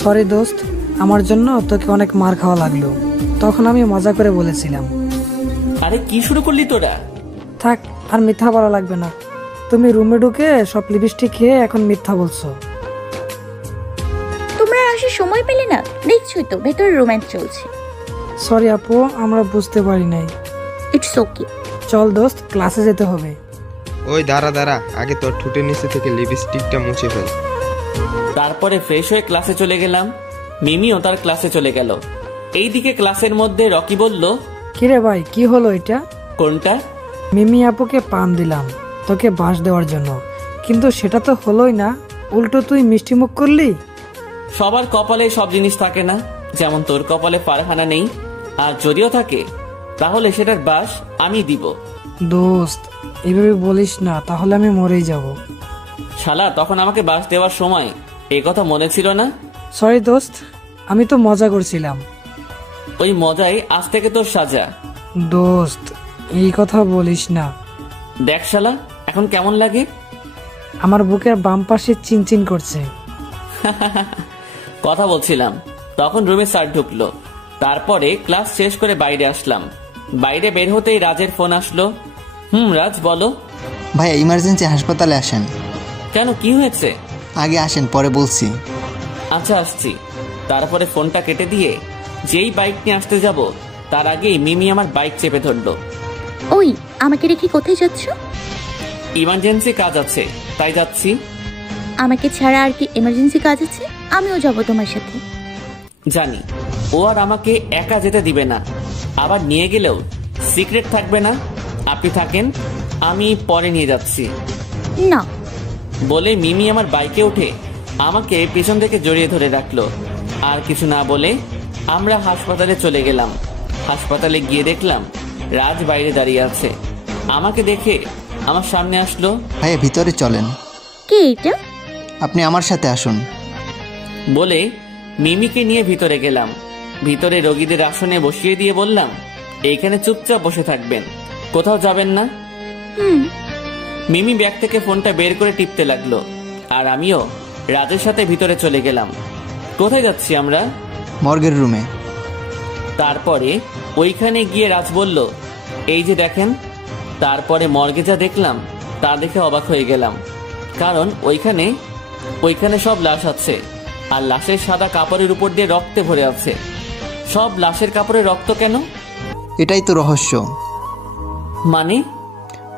সরি দোস্ত, আমার জন্য তোকে অনেক মার খাওয়া লাগলো। তখন আমি মজা করে বলেছিলাম। আরে কি শুরু করলি তোরা? থাক, আর মিথ্যা বলা লাগবে না। তুমি রুমে ঢুকে সব লিপস্টিক খেয়ে এখন মিথ্যা বলছো। তোমরা আসার সময় পেলে না? দেখছোই তো ভেতরে রোম্যান্স চলছে। সরি আপু, আমরা বুঝতে পারি নাই। It's okay. চল দোস্ত, ক্লাসে যেতে হবে। ওই দাঁড়া, আগে তোর ঠোঁটের নিচে থেকে লিপস্টিকটা মুছে ফেল। তারপরে ফ্রেশ হয়ে ক্লাসে চলে গেলাম। মিমিও তার ক্লাসে চলে গেল। এইদিকে ক্লাসের মধ্যে রকি বলল, কিরে ভাই, কি হলো এটা? কোনটা? মিমি আপুকে পান দিলাম তোকে বাঁশ দেওয়ার জন্য, কিন্তু সেটা তো হলোই না, উল্টো তুই মিষ্টি মুখ করলি। সবার কপালে সব জিনিস থাকে না, যেমন তোর কপালে ফারহানা নেই, আর যদিও থাকে তাহলে সেটার বাস আমি দিব। দোস্ত এইভাবে বলিস না, তাহলে আমি মরেই যাব। শালা, তখন আমাকে বাস দেওয়ার সময় এই কথা মনে ছিল না? সরি দোস্ত, আমি তো মজা করছিলাম। ওই মজাই আজ থেকে তোর সাজা। দোস্ত এই কথা বলিস না। দেখ শালা, এখন কেমন লাগে? আমার বুকের বাম পাশে চিনচিন করছে। কথা বলছিলাম, তখন রুমে স্যার ঢুকলো। তারপরে ক্লাস শেষ করে বাইরে আসলাম। বাইরে বের হতেই রাজের ফোন আসলো। রাজ বলো। ভাইয়া ইমার্জেন্সি হাসপাতালে আসেন। কেন, কি হয়েছে? আগে আসেন, পরে বলছি। আচ্ছা আসছি। তারপরে ফোনটা কেটে দিয়ে যেই বাইক নিয়ে আসতে যাব, তার আগেই মিমি আমার বাইক চেপে ধরলো। ওই, আমাকে রেখে কোথায় যাচ্ছ? ইমার্জেন্সি কাজ আছে, তাই যাচ্ছি। আমাকে ছাড়া আর কি এমার্জেন্সি কাজ আছে? আমিও যাব তোমার সাথে। জানি ও আর আমাকে একা যেতে দিবে না, আবার নিয়ে গেলেও সিক্রেট থাকবে না। আপনি থাকেন, আমি পরে নিয়ে যাচ্ছি। না বলে মিমি আমার বাইকে উঠে আমাকে পিছন থেকে জড়িয়ে ধরে রাখলো। আর কিছু না বলে আমরা হাসপাতালে চলে গেলাম। হাসপাতালে গিয়ে দেখলাম রাজ বাইরে দাঁড়িয়ে আছে। আমাকে দেখে আমার সামনে আসলো। ভাইয়া ভিতরে চলেন। কে এটা? আপনি আমার সাথে আসুন। বলে মিমিকে নিয়ে ভিতরে গেলাম। ভিতরে রোগীদের আসনে বসিয়ে দিয়ে বললাম, এইখানে চুপচাপ বসে থাকবেন, কোথাও যাবেন না। মিমি ব্যাগ থেকে ফোনটা বের করে টিপতে লাগলো, আর আমিও রাজের সাথে ভিতরে চলে গেলাম। কোথায় যাচ্ছি আমরা? মর্গের রুমে। তারপরে ওইখানে গিয়ে রাজ বলল, এই যে দেখেন। তারপরে মর্গে যা দেখলাম তা দেখে অবাক হয়ে গেলাম, কারণ ওইখানে সব লাশ আছে, আর লাশের সাদা কাপড়ের উপর দিয়ে রক্তে ভরে আছে। সব লাশের কাপড়ে রক্ত কেন? এটাই তো রহস্য। মানে?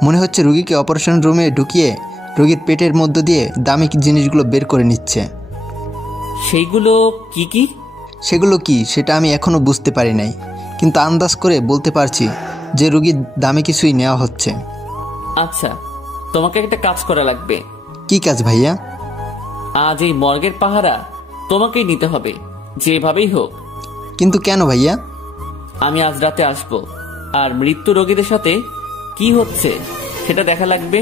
মনে হচ্ছে রোগীকে অপারেশন রুমে ঢুকিয়ে রোগীর পেটের মধ্য দিয়ে দামি জিনিসগুলো বের করে নিচ্ছে। সেইগুলো কি কি? সেগুলো কি সেটা আমি এখনো বুঝতে পারি নাই, কিন্তু আন্দাজ করে বলতে পারছি যে রোগীর দামি কিছুই নেওয়া হচ্ছে। আচ্ছা, তোমাকে একটা কাজ করা লাগবে। কি কাজ ভাইয়া? আজ এই মর্গের পাহারা তোমাকেই নিতে হবে, যেভাবেই হোক। কিন্তু কেন ভাইয়া? আমি আজ রাতে আসবো, আর মৃত্যু রোগীদের সাথে কি হচ্ছে সেটা দেখা লাগবে।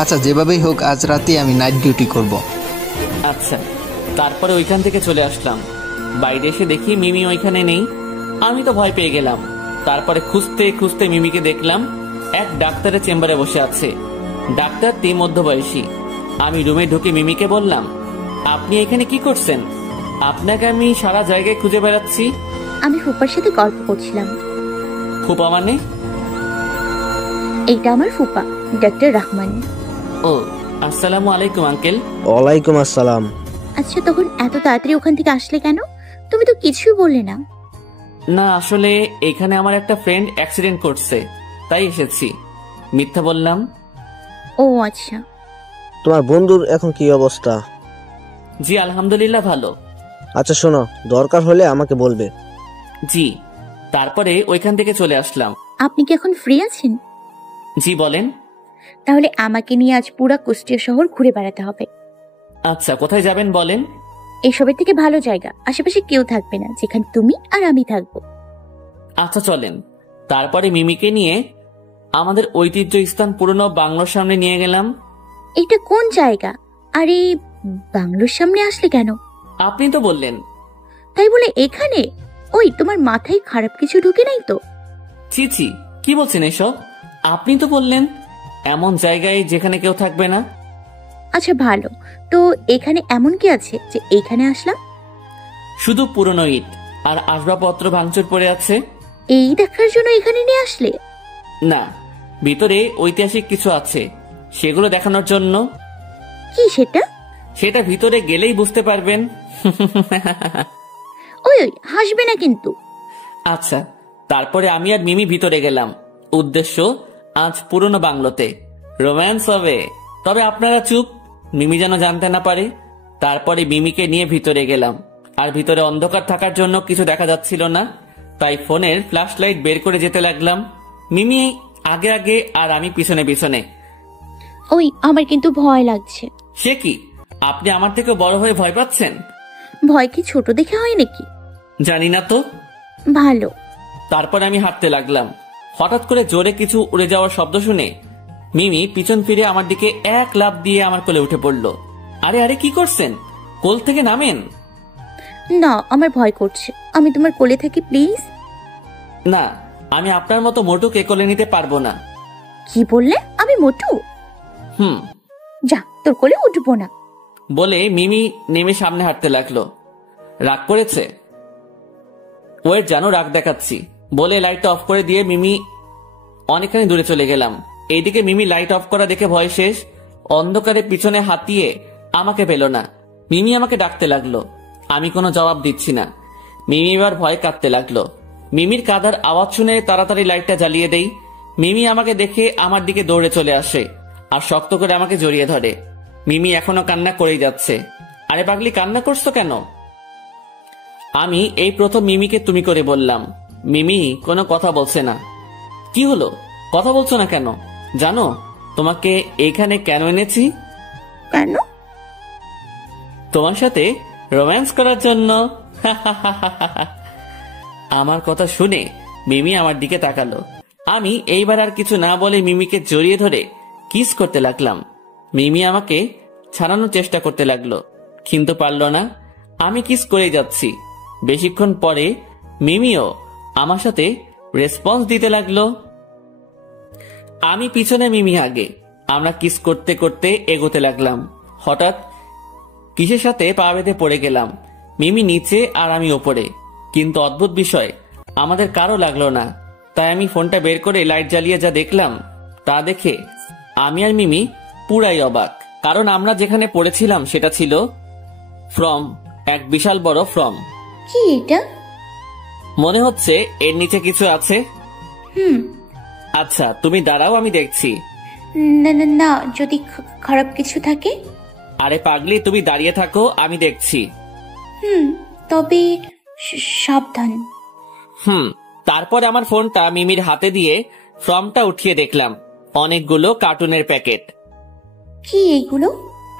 আচ্ছা, যেভাবেই হোক আজ রাতে আমি নাইট ডিউটি করব। আচ্ছা। তারপরে ওইখান থেকে চলে আসলাম। বাইরে এসে দেখি মিমি ওইখানে নেই। আমি তো ভয় পেয়ে গেলাম। তারপরে খুঁজতে খুঁজতে মিমিকে দেখলাম এক ডাক্তারের চেম্বারে বসে আছে। ডাক্তারটি মধ্যবয়সী। আমি রুমে ঢুকে মিমিকে বললাম, আপনি এখানে কি করছেন? আপনাকে আমি সারা জায়গায় খুঁজে বেড়াচ্ছি। আমি ফুপার সাথে গল্প করছিলাম। ফুপা মানে? এইটা আমার ফুপা, ডাক্তার রহমান। ও, আসসালামু আলাইকুম আঙ্কেল। ওয়ালাইকুম আসসালাম। আচ্ছা, তখন এত তাড়াতাড়ি ওখান থেকে আসলে কেন? তুমি তো কিছুই বললে না। না, আসলে এখানে আমার একটা ফ্রেন্ড অ্যাক্সিডেন্ট করছে, তাই এসেছি। মিথ্যা বললাম। ও আচ্ছা। তোমার বন্ধুর এখন কি অবস্থা? জি আলহামদুলিল্লাহ ভালো। আচ্ছা শোনো, দরকার হলে আমাকে বলবে। জি। তারপরে ওইখান থেকে চলে আসলাম। আপনি কি এখন ফ্রি আছেন? জি বলেন। তাহলে আমাকে নিয়ে আজ পুরা কুষ্টিয়া শহর ঘুরে বেড়াতে হবে। আচ্ছা, কোথায় যাবেন বলেন? এসবের থেকে ভালো জায়গা, আশেপাশে কেউ থাকবে না, যেখানে তুমি আর আমি থাকবো। আচ্ছা চলেন। তারপরে মিমিকে নিয়ে আমাদের ঐতিহ্য স্থান পুরনো বাংলোর সামনে নিয়ে গেলাম। এটা কোন জায়গা? আর এই বাংলোর সামনে আসলে কেন? আপনি তো বললেন। তাই বলে এখানে? ওই, তোমার মাথায় খারাপ কিছু ঢুকে নাই তো? ছি ছি, কি বলছেন এসব? আপনি তো বললেন এমন জায়গায় যেখানে কেউ থাকবে না। আচ্ছা ভালো, তো এখানে এমন কি আছে যে এখানে আসলাম? শুধু পুরনো ইট আর আসবাবপত্র ভাঙচুর পড়ে আছে। এই দেখার জন্য এখানে নিয়ে আসলে? না, ভিতরে ঐতিহাসিক কিছু আছে, সেগুলো দেখানোর জন্য। কি সেটা? সেটা ভিতরে গেলেই বুঝতে পারবেন। ওই ওই, হাসবে না কিন্তু। আচ্ছা, তারপরে আমি আর মিমি ভিতরে গেলাম। উদ্দেশ্য আজ পুরনো বাংলোতে রোম্যান্স হবে, তবে আপনারা চুপ, মিমি যেন জানতে না পারে। তারপরে মিমিকে নিয়ে ভিতরে গেলাম, আর ভিতরে অন্ধকার থাকার জন্য কিছু দেখা যাচ্ছিল না, তাই ফোনের ফ্ল্যাশ লাইট বের করে যেতে লাগলাম। মিমি আগে আগে আর আমি পিছনে পিছনে। ওই আমার কিন্তু ভয় লাগছে। সে কি, আপনি আমার থেকে বড় হয়ে ভয় পাচ্ছেন? ভয় কি ছোট দেখে হয় নাকি? জানি না তো। ভালো। তারপর আমি হাঁটতে লাগলাম। হঠাৎ করে জোরে কিছু উড়ে যাওয়ার শব্দ শুনে মিমি পিছন ফিরে আমার দিকে এক লাফ দিয়ে আমার কোলে উঠে পড়ল। আরে আরে কি করছেন, কোল থেকে নামেন। না, আমার ভয় করছে, আমি তোমার কোলে থাকি প্লিজ। না, আমি আপনার মতো মোটুকে কোলে নিতে পারবো না। কি বললে, আমি মোটু? যা, তোর কোলে উঠবো না। বলে মিমি নেমে সামনে হাঁটতে লাগলো। রাগ করেছে? ওয়েট, জানো রাগ দেখাচ্ছি। বলে লাইটটা অফ করে দিয়ে মিমি অনেকখানি দূরে চলে গেলাম। এইদিকে মিমি লাইট অফ করা দেখে ভয় শেষ, অন্ধকারে পিছনে হাতিয়ে আমাকে পেল না। মিমি আমাকে ডাকতে লাগলো, আমি কোনো জবাব দিচ্ছি না। মিমি এবার ভয় কাঁদতে লাগলো। মিমির কাঁদার আওয়াজ শুনে তাড়াতাড়ি লাইটটা জ্বালিয়ে দেই। মিমি আমাকে দেখে আমার দিকে দৌড়ে চলে আসে আর শক্ত করে আমাকে জড়িয়ে ধরে। মিমি এখনো কান্না করেই যাচ্ছে। আরে পাগলি, কান্না করছো কেন? আমি এই প্রথম মিমিকে তুমি করে বললাম। মিমি কোনো কথা বলছে না। কি হলো, কথা বলছো না কেন? জানো তোমাকে এইখানে কেন এনেছি? কেন? তোমার সাথে রোম্যান্স করার জন্য। আমার কথা শুনে মিমি আমার দিকে তাকালো। আমি এইবার আর কিছু না বলে মিমিকে জড়িয়ে ধরে কিস করতে লাগলাম। মিমি আমাকে ছাড়ানোর চেষ্টা করতে লাগলো, কিন্তু পারল না। আমি কিস করে যাচ্ছি। বেশিক্ষণ পরে মিমিও আমার সাথে রেসপন্স দিতে লাগলো। আমি পিছনে, মিমি আগে। আমরা কিস করতে করতে এগোতে লাগলাম। হঠাৎ কিসের সাথে পা বেঁধে পড়ে গেলাম। মিমি নিচে আর আমি ওপরে, কিন্তু অদ্ভুত বিষয় আমাদের কারো লাগলো না। তাই আমি ফোনটা বের করে লাইট জ্বালিয়ে যা দেখলাম তা দেখে আমি আর মিমি পুরাই অবাক। কারণ আমরা যেখানে পড়েছিলাম সেটা ছিল ফ্রম, এক বিশাল বড় ফ্রম। কি এটা? মনে হচ্ছে এর নিচে কিছু আছে। আচ্ছা তুমি দাঁড়াও, আমি দেখছি। না না না, যদি খারাপ কিছু থাকে। আরে পাগলি, তুমি দাঁড়িয়ে থাকো, আমি দেখছি। তবে সাবধান। তারপর আমার ফোনটা মিমির হাতে দিয়ে ফর্মটা উঠিয়ে দেখলাম অনেকগুলো কার্টুনের প্যাকেট। কি এগুলো?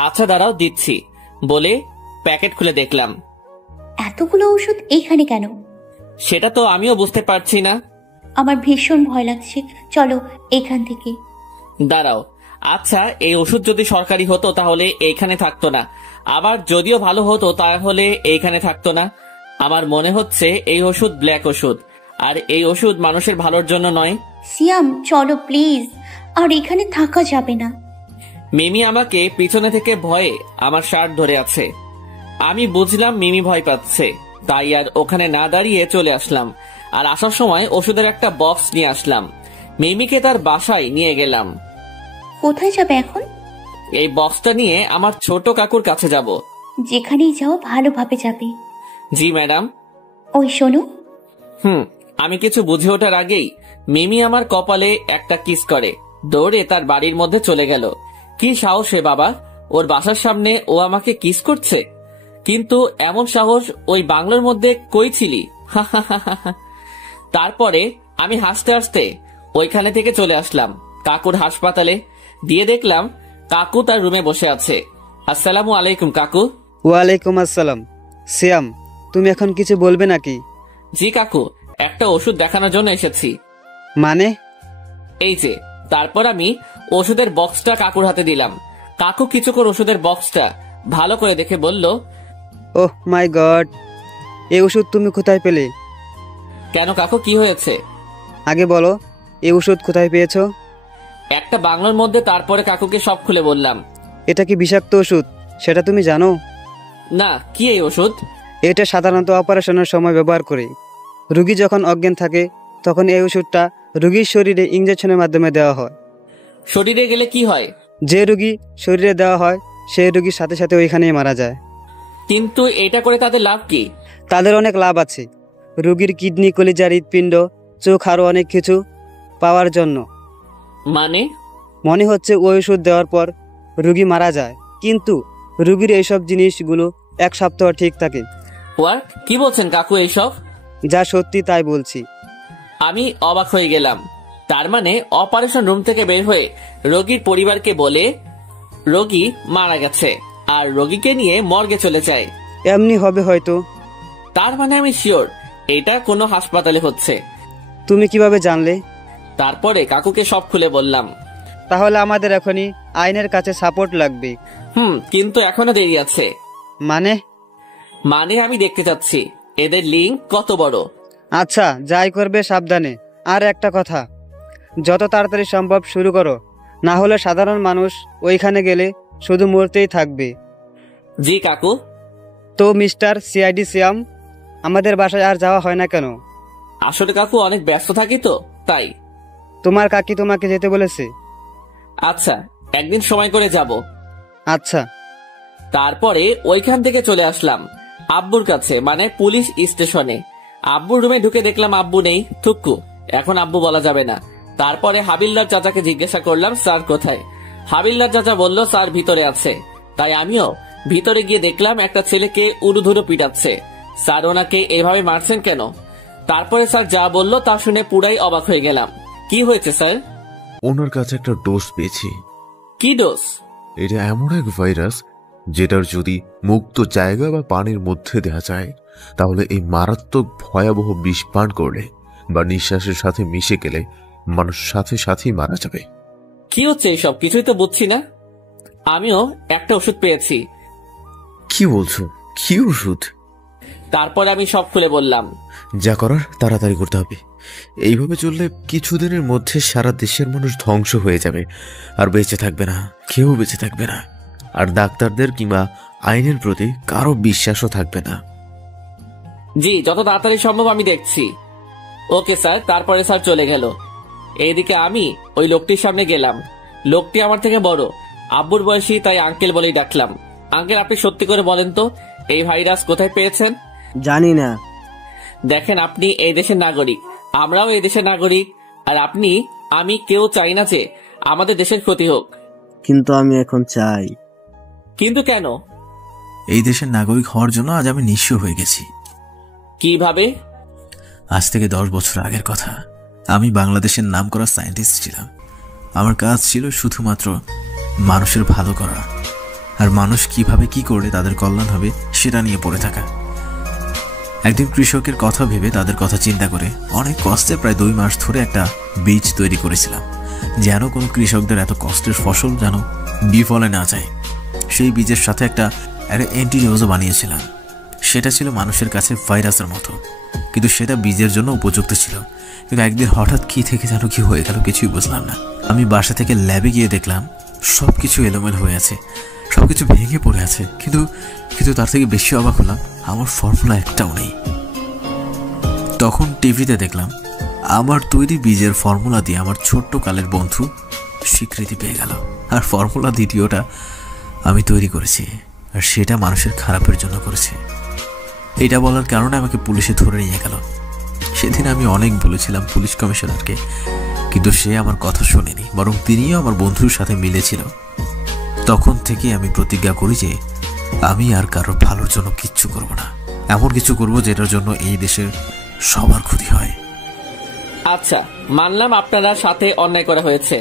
আচ্ছা দাঁড়াও, দিচ্ছি। বলে প্যাকেট খুলে দেখলাম। এতগুলো ওষুধ এখানে কেন? সেটা তো আমিও বুঝতে পারছি না। আমার ভীষণ ভয় লাগছে, চলো এখান থেকে। দাঁড়াও, আচ্ছা এই ওষুধ যদি সরকারি হতো তাহলে এইখানে থাকতো না, আবার যদিও ভালো হতো তাহলে এইখানে থাকতো না। আমার মনে হচ্ছে এই ওষুধ ব্ল্যাক ওষুধ, আর এই ওষুধ মানুষের ভালোর জন্য নয়। সিয়াম চলো প্লিজ, আর এখানে থাকা যাবে না। মিমি আমাকে পিছনে থেকে ভয়ে আমার শার্ট ধরে আছে। আমি বুঝলাম মিমি ভয় পাচ্ছে, তাই আর ওখানে না দাঁড়িয়ে চলে আসলাম। আর আসার সময় ওষুধের একটা বক্স নিয়ে আসলাম। মিমিকে তার বাসায় নিয়ে গেলাম। কোথায় যাবে এখন? এই বক্সটা নিয়ে আমার ছোট কাকুর কাছে যাব। যেখানেই যাও ভালোভাবে যাবে। জি ম্যাডাম। ওই শোনো। আমি কিছু বুঝে ওঠার আগেই মিমি আমার কপালে একটা কিস করে দৌড়ে তার বাড়ির মধ্যে চলে গেল। কি সাহস হে বাবা, ওর বাসার সামনে ও আমাকে কিস করছে। কিন্তু এমন সাহস ওই বাংলোর মধ্যে কই ছিলি? তারপরে আমি হাসতে হাসতে ওইখানে থেকে চলে আসলাম কাকুর হাসপাতালে। দিয়ে দেখলাম কাকু তার রুমে বসে আছে। আসসালামু আলাইকুম কাকু। ওয়ালাইকুম আসসালাম। সিয়াম, তুমি এখন কিছু বলবে নাকি? জি কাকু, একটা ওষুধ দেখানোর জন্য এসেছি। মানে? এই যে। তারপর আমি ওষুধের বক্সটা কাকুর হাতে দিলাম। কাকু কিছুক্ষণ ওষুধের বক্সটা ভালো করে দেখে বলল, ওহ মাই গড, এই ওষুধ তুমি কোথায় পেলে? কেন কাকু, কি হয়েছে? আগে বলো, এই ওষুধ কোথায় পেয়েছো? একটা বাংলোর মধ্যে। তারপরে কাকুকে সব খুলে বললাম। এটা কি বিষাক্ত ওষুধ সেটা তুমি জানো? না, কি এই ওষুধ? এটা সাধারণত অপারেশনের সময় ব্যবহার করে। রোগী যখন অজ্ঞান থাকে তখন এই ওষুধটা রোগীর শরীরে ইনজেকশনের মাধ্যমে দেওয়া হয়। শরীরে গেলে কি হয়? যে রোগী শরীরে দেওয়া হয় সেই রোগীর সাথে সাথে ওইখানেই মারা যায়। কিন্তু এটা করে তাদের লাভ কি? তাদের অনেক লাভ আছে। রুগীর কিডনি, কলিজা, হৃৎপিণ্ড, চোখ আরও অনেক কিছু পাওয়ার জন্য। মানে? মনে হচ্ছে ওই ওষুধ দেওয়ার পর রুগী মারা যায়, কিন্তু রুগীর এইসব জিনিসগুলো 1 সপ্তাহ ঠিক থাকে। হোয়াট? কি বলছেন কাকু এইসব? যা সত্যি তাই বলছি। আমি অবাক হয়ে গেলাম। তার মানে অপারেশন রুম থেকে বের হয়ে রোগীর পরিবারকে বলে রোগী মারা গেছে আর রোগীকে নিয়ে মর্গে চলে যায়। এমনি হবে হয়তো। তার মানে আমি শিওর এটা কোনো হাসপাতালে হচ্ছে। তুমি কিভাবে জানলে? তারপরে কাকুকে সব খুলে বললাম। তাহলে আমাদের এখনই আইনের কাছে সাপোর্ট লাগবে। কিন্তু এখনো দেরি আছে। মানে আমি দেখতে চাচ্ছি এদের লিঙ্ক কত বড়। আচ্ছা, যাই করবে সাবধানে। আর একটা কথা, যত তাড়াতাড়ি সম্ভব শুরু করো, না হলে সাধারণ মানুষ ওইখানে গেলে শুধু মরতেই থাকবে। জি কাকু। তো মিস্টার সিআইডি সিয়াম, আমাদের বাসায় আর যাওয়া হয় না কেন? আসলে কাকু অনেক ব্যস্ত থাকি তো তাই। তোমার কাকি তোমাকে যেতে বলেছে? আচ্ছা, একদিন সময় করে যাব। আচ্ছা। তারপরে ওইখান থেকে চলে আসলাম আব্বুর কাছে, মানে পুলিশ স্টেশনে। আব্বুর রুমে ঢুকে দেখলাম আব্বু নেই। থুক্কু, এখন আব্বু বলা যাবে না। তারপরে হাবিলদার চাচাকে জিজ্ঞাসা করলাম স্যার কোথায়। হাবিলদার চাচা বলল স্যার ভিতরে আছে। তাই আমিও ভিতরে গিয়ে দেখলাম একটা ছেলেকে উড়ুধুরু পিটাচ্ছে। স্যার ওনাকে এভাবে মারছেন কেন? তারপরে স্যার যা বলল তা শুনে পুরাই অবাক হয়ে গেলাম। কি হয়েছে স্যার? ওনার কাছে একটা ডোজ পেয়েছি। কি ডোজ? এটা এমন এক ভাইরাস যেটার যদি মুক্ত জায়গা বা পানির মধ্যে দেওয়া যায়, তাহলে এই মারাত্মক ভয়াবহ বিষ পান করলে বা নিঃশ্বাসের সাথে মিশে গেলে মানুষ সাথে সাথেই মারা যাবে। কি হচ্ছে এইসব? কিছুই তো বুঝছি না। আমিও একটা ওষুধ পেয়েছি। কি বলছো? কি ওষুধ? তারপরে আমি সব খুলে বললাম। যা করার তাড়াতাড়ি করতে হবে। এইভাবে চললে কিছুদিনের মধ্যে সারা দেশের মানুষ ধ্বংস হয়ে যাবে, আর বেঁচে থাকবে না, কেউ বেঁচে থাকবে না। আর ডাক্তারদের কিংবা আইনের প্রতি কারো বিশ্বাসও থাকবে না। জি, যত তাড়াতাড়ি সম্ভব আমি দেখছি। Okay sir. তারপরে স্যার চলে গেল। এইদিকে আমি ওই লোকটির সামনে গেলাম। লোকটি আমার থেকে বড়, আব্বুর বয়সী, তাই আঙ্কেল বলেই ডাকলাম। আঙ্কেল, আপনি সত্যি করে বলেন তো এই ভাইরাস কোথায় পেয়েছেন? জানি না। দেখেন, আপনি এই দেশের নাগরিক, আমরাও এই দেশের নাগরিক, আর আপনি আমি কেউ চাই না যে আমাদের দেশের ক্ষতি হোক। কিন্তু আমি এখন চাই। কিন্তু কেন? এই দেশের নাগরিক হওয়ার জন্য আজ আমি নিঃস্ব হয়ে গেছি। কিভাবে? আজ থেকে 10 বছর আগের কথা। আমি বাংলাদেশের নামকরা সায়েন্টিস্ট ছিলাম। আমার কাজ ছিল শুধুমাত্র মানুষের ভালো করা, আর মানুষ কিভাবে কি করলে তাদের কল্যাণ হবে সেটা নিয়ে পড়ে থাকা। একদিন কৃষকের কথা ভেবে, তাদের কথা চিন্তা করে অনেক কষ্টে প্রায় 2 মাস ধরে একটা বীজ তৈরি করেছিলাম, যেন কোনো কৃষকদের এত কষ্টের ফসল যেন বিফলে না যায়। সেই বীজের সাথে একটা অ্যান্টিডোজও বানিয়েছিলাম। সেটা ছিল মানুষের কাছে ভাইরাসের মতো, কিন্তু সেটা বীজের জন্য উপযুক্ত ছিল। কিন্তু একদিন হঠাৎ কি থেকে যেন কি হয়ে গেল, কিছুই বুঝলাম না। আমি বাসা থেকে ল্যাবে গিয়ে দেখলাম সবকিছু এলোমেলো হয়ে আছে, সবকিছু ভেঙে পড়ে আছে। কিন্তু তার থেকে বেশি অবাক হলাম, আমার ফর্মুলা একটাও নেই। তখন টিভিতে দেখলাম আমার তৈরি বীজের ফর্মুলা দিয়ে আমার ছোট্ট কালের বন্ধু স্বীকৃতি পেয়ে গেল। আর ফর্মুলা দ্বিতীয়টা আমি তৈরি করেছি, আর সেটা মানুষের খারাপের জন্য করেছে। এটা বলার কারণে আমাকে পুলিশে ধরে নিয়ে গেল। সেদিন আমি অনেক বলেছিলাম পুলিশ কমিশনারকে, কিন্তু সে আমার কথা শোনেনি, বরং তিনিও আমার বন্ধুর সাথে মিলেছিল। তখন থেকে আমি প্রতিজ্ঞা করি যে আমি আর কারোর ভালোর জন্য কিচ্ছু করব না। এমন কিছু করব যেটার জন্য এই দেশের সবার ক্ষতি হয়। আচ্ছা, মানলাম আপনারা সাথে অন্যায় করা হয়েছে,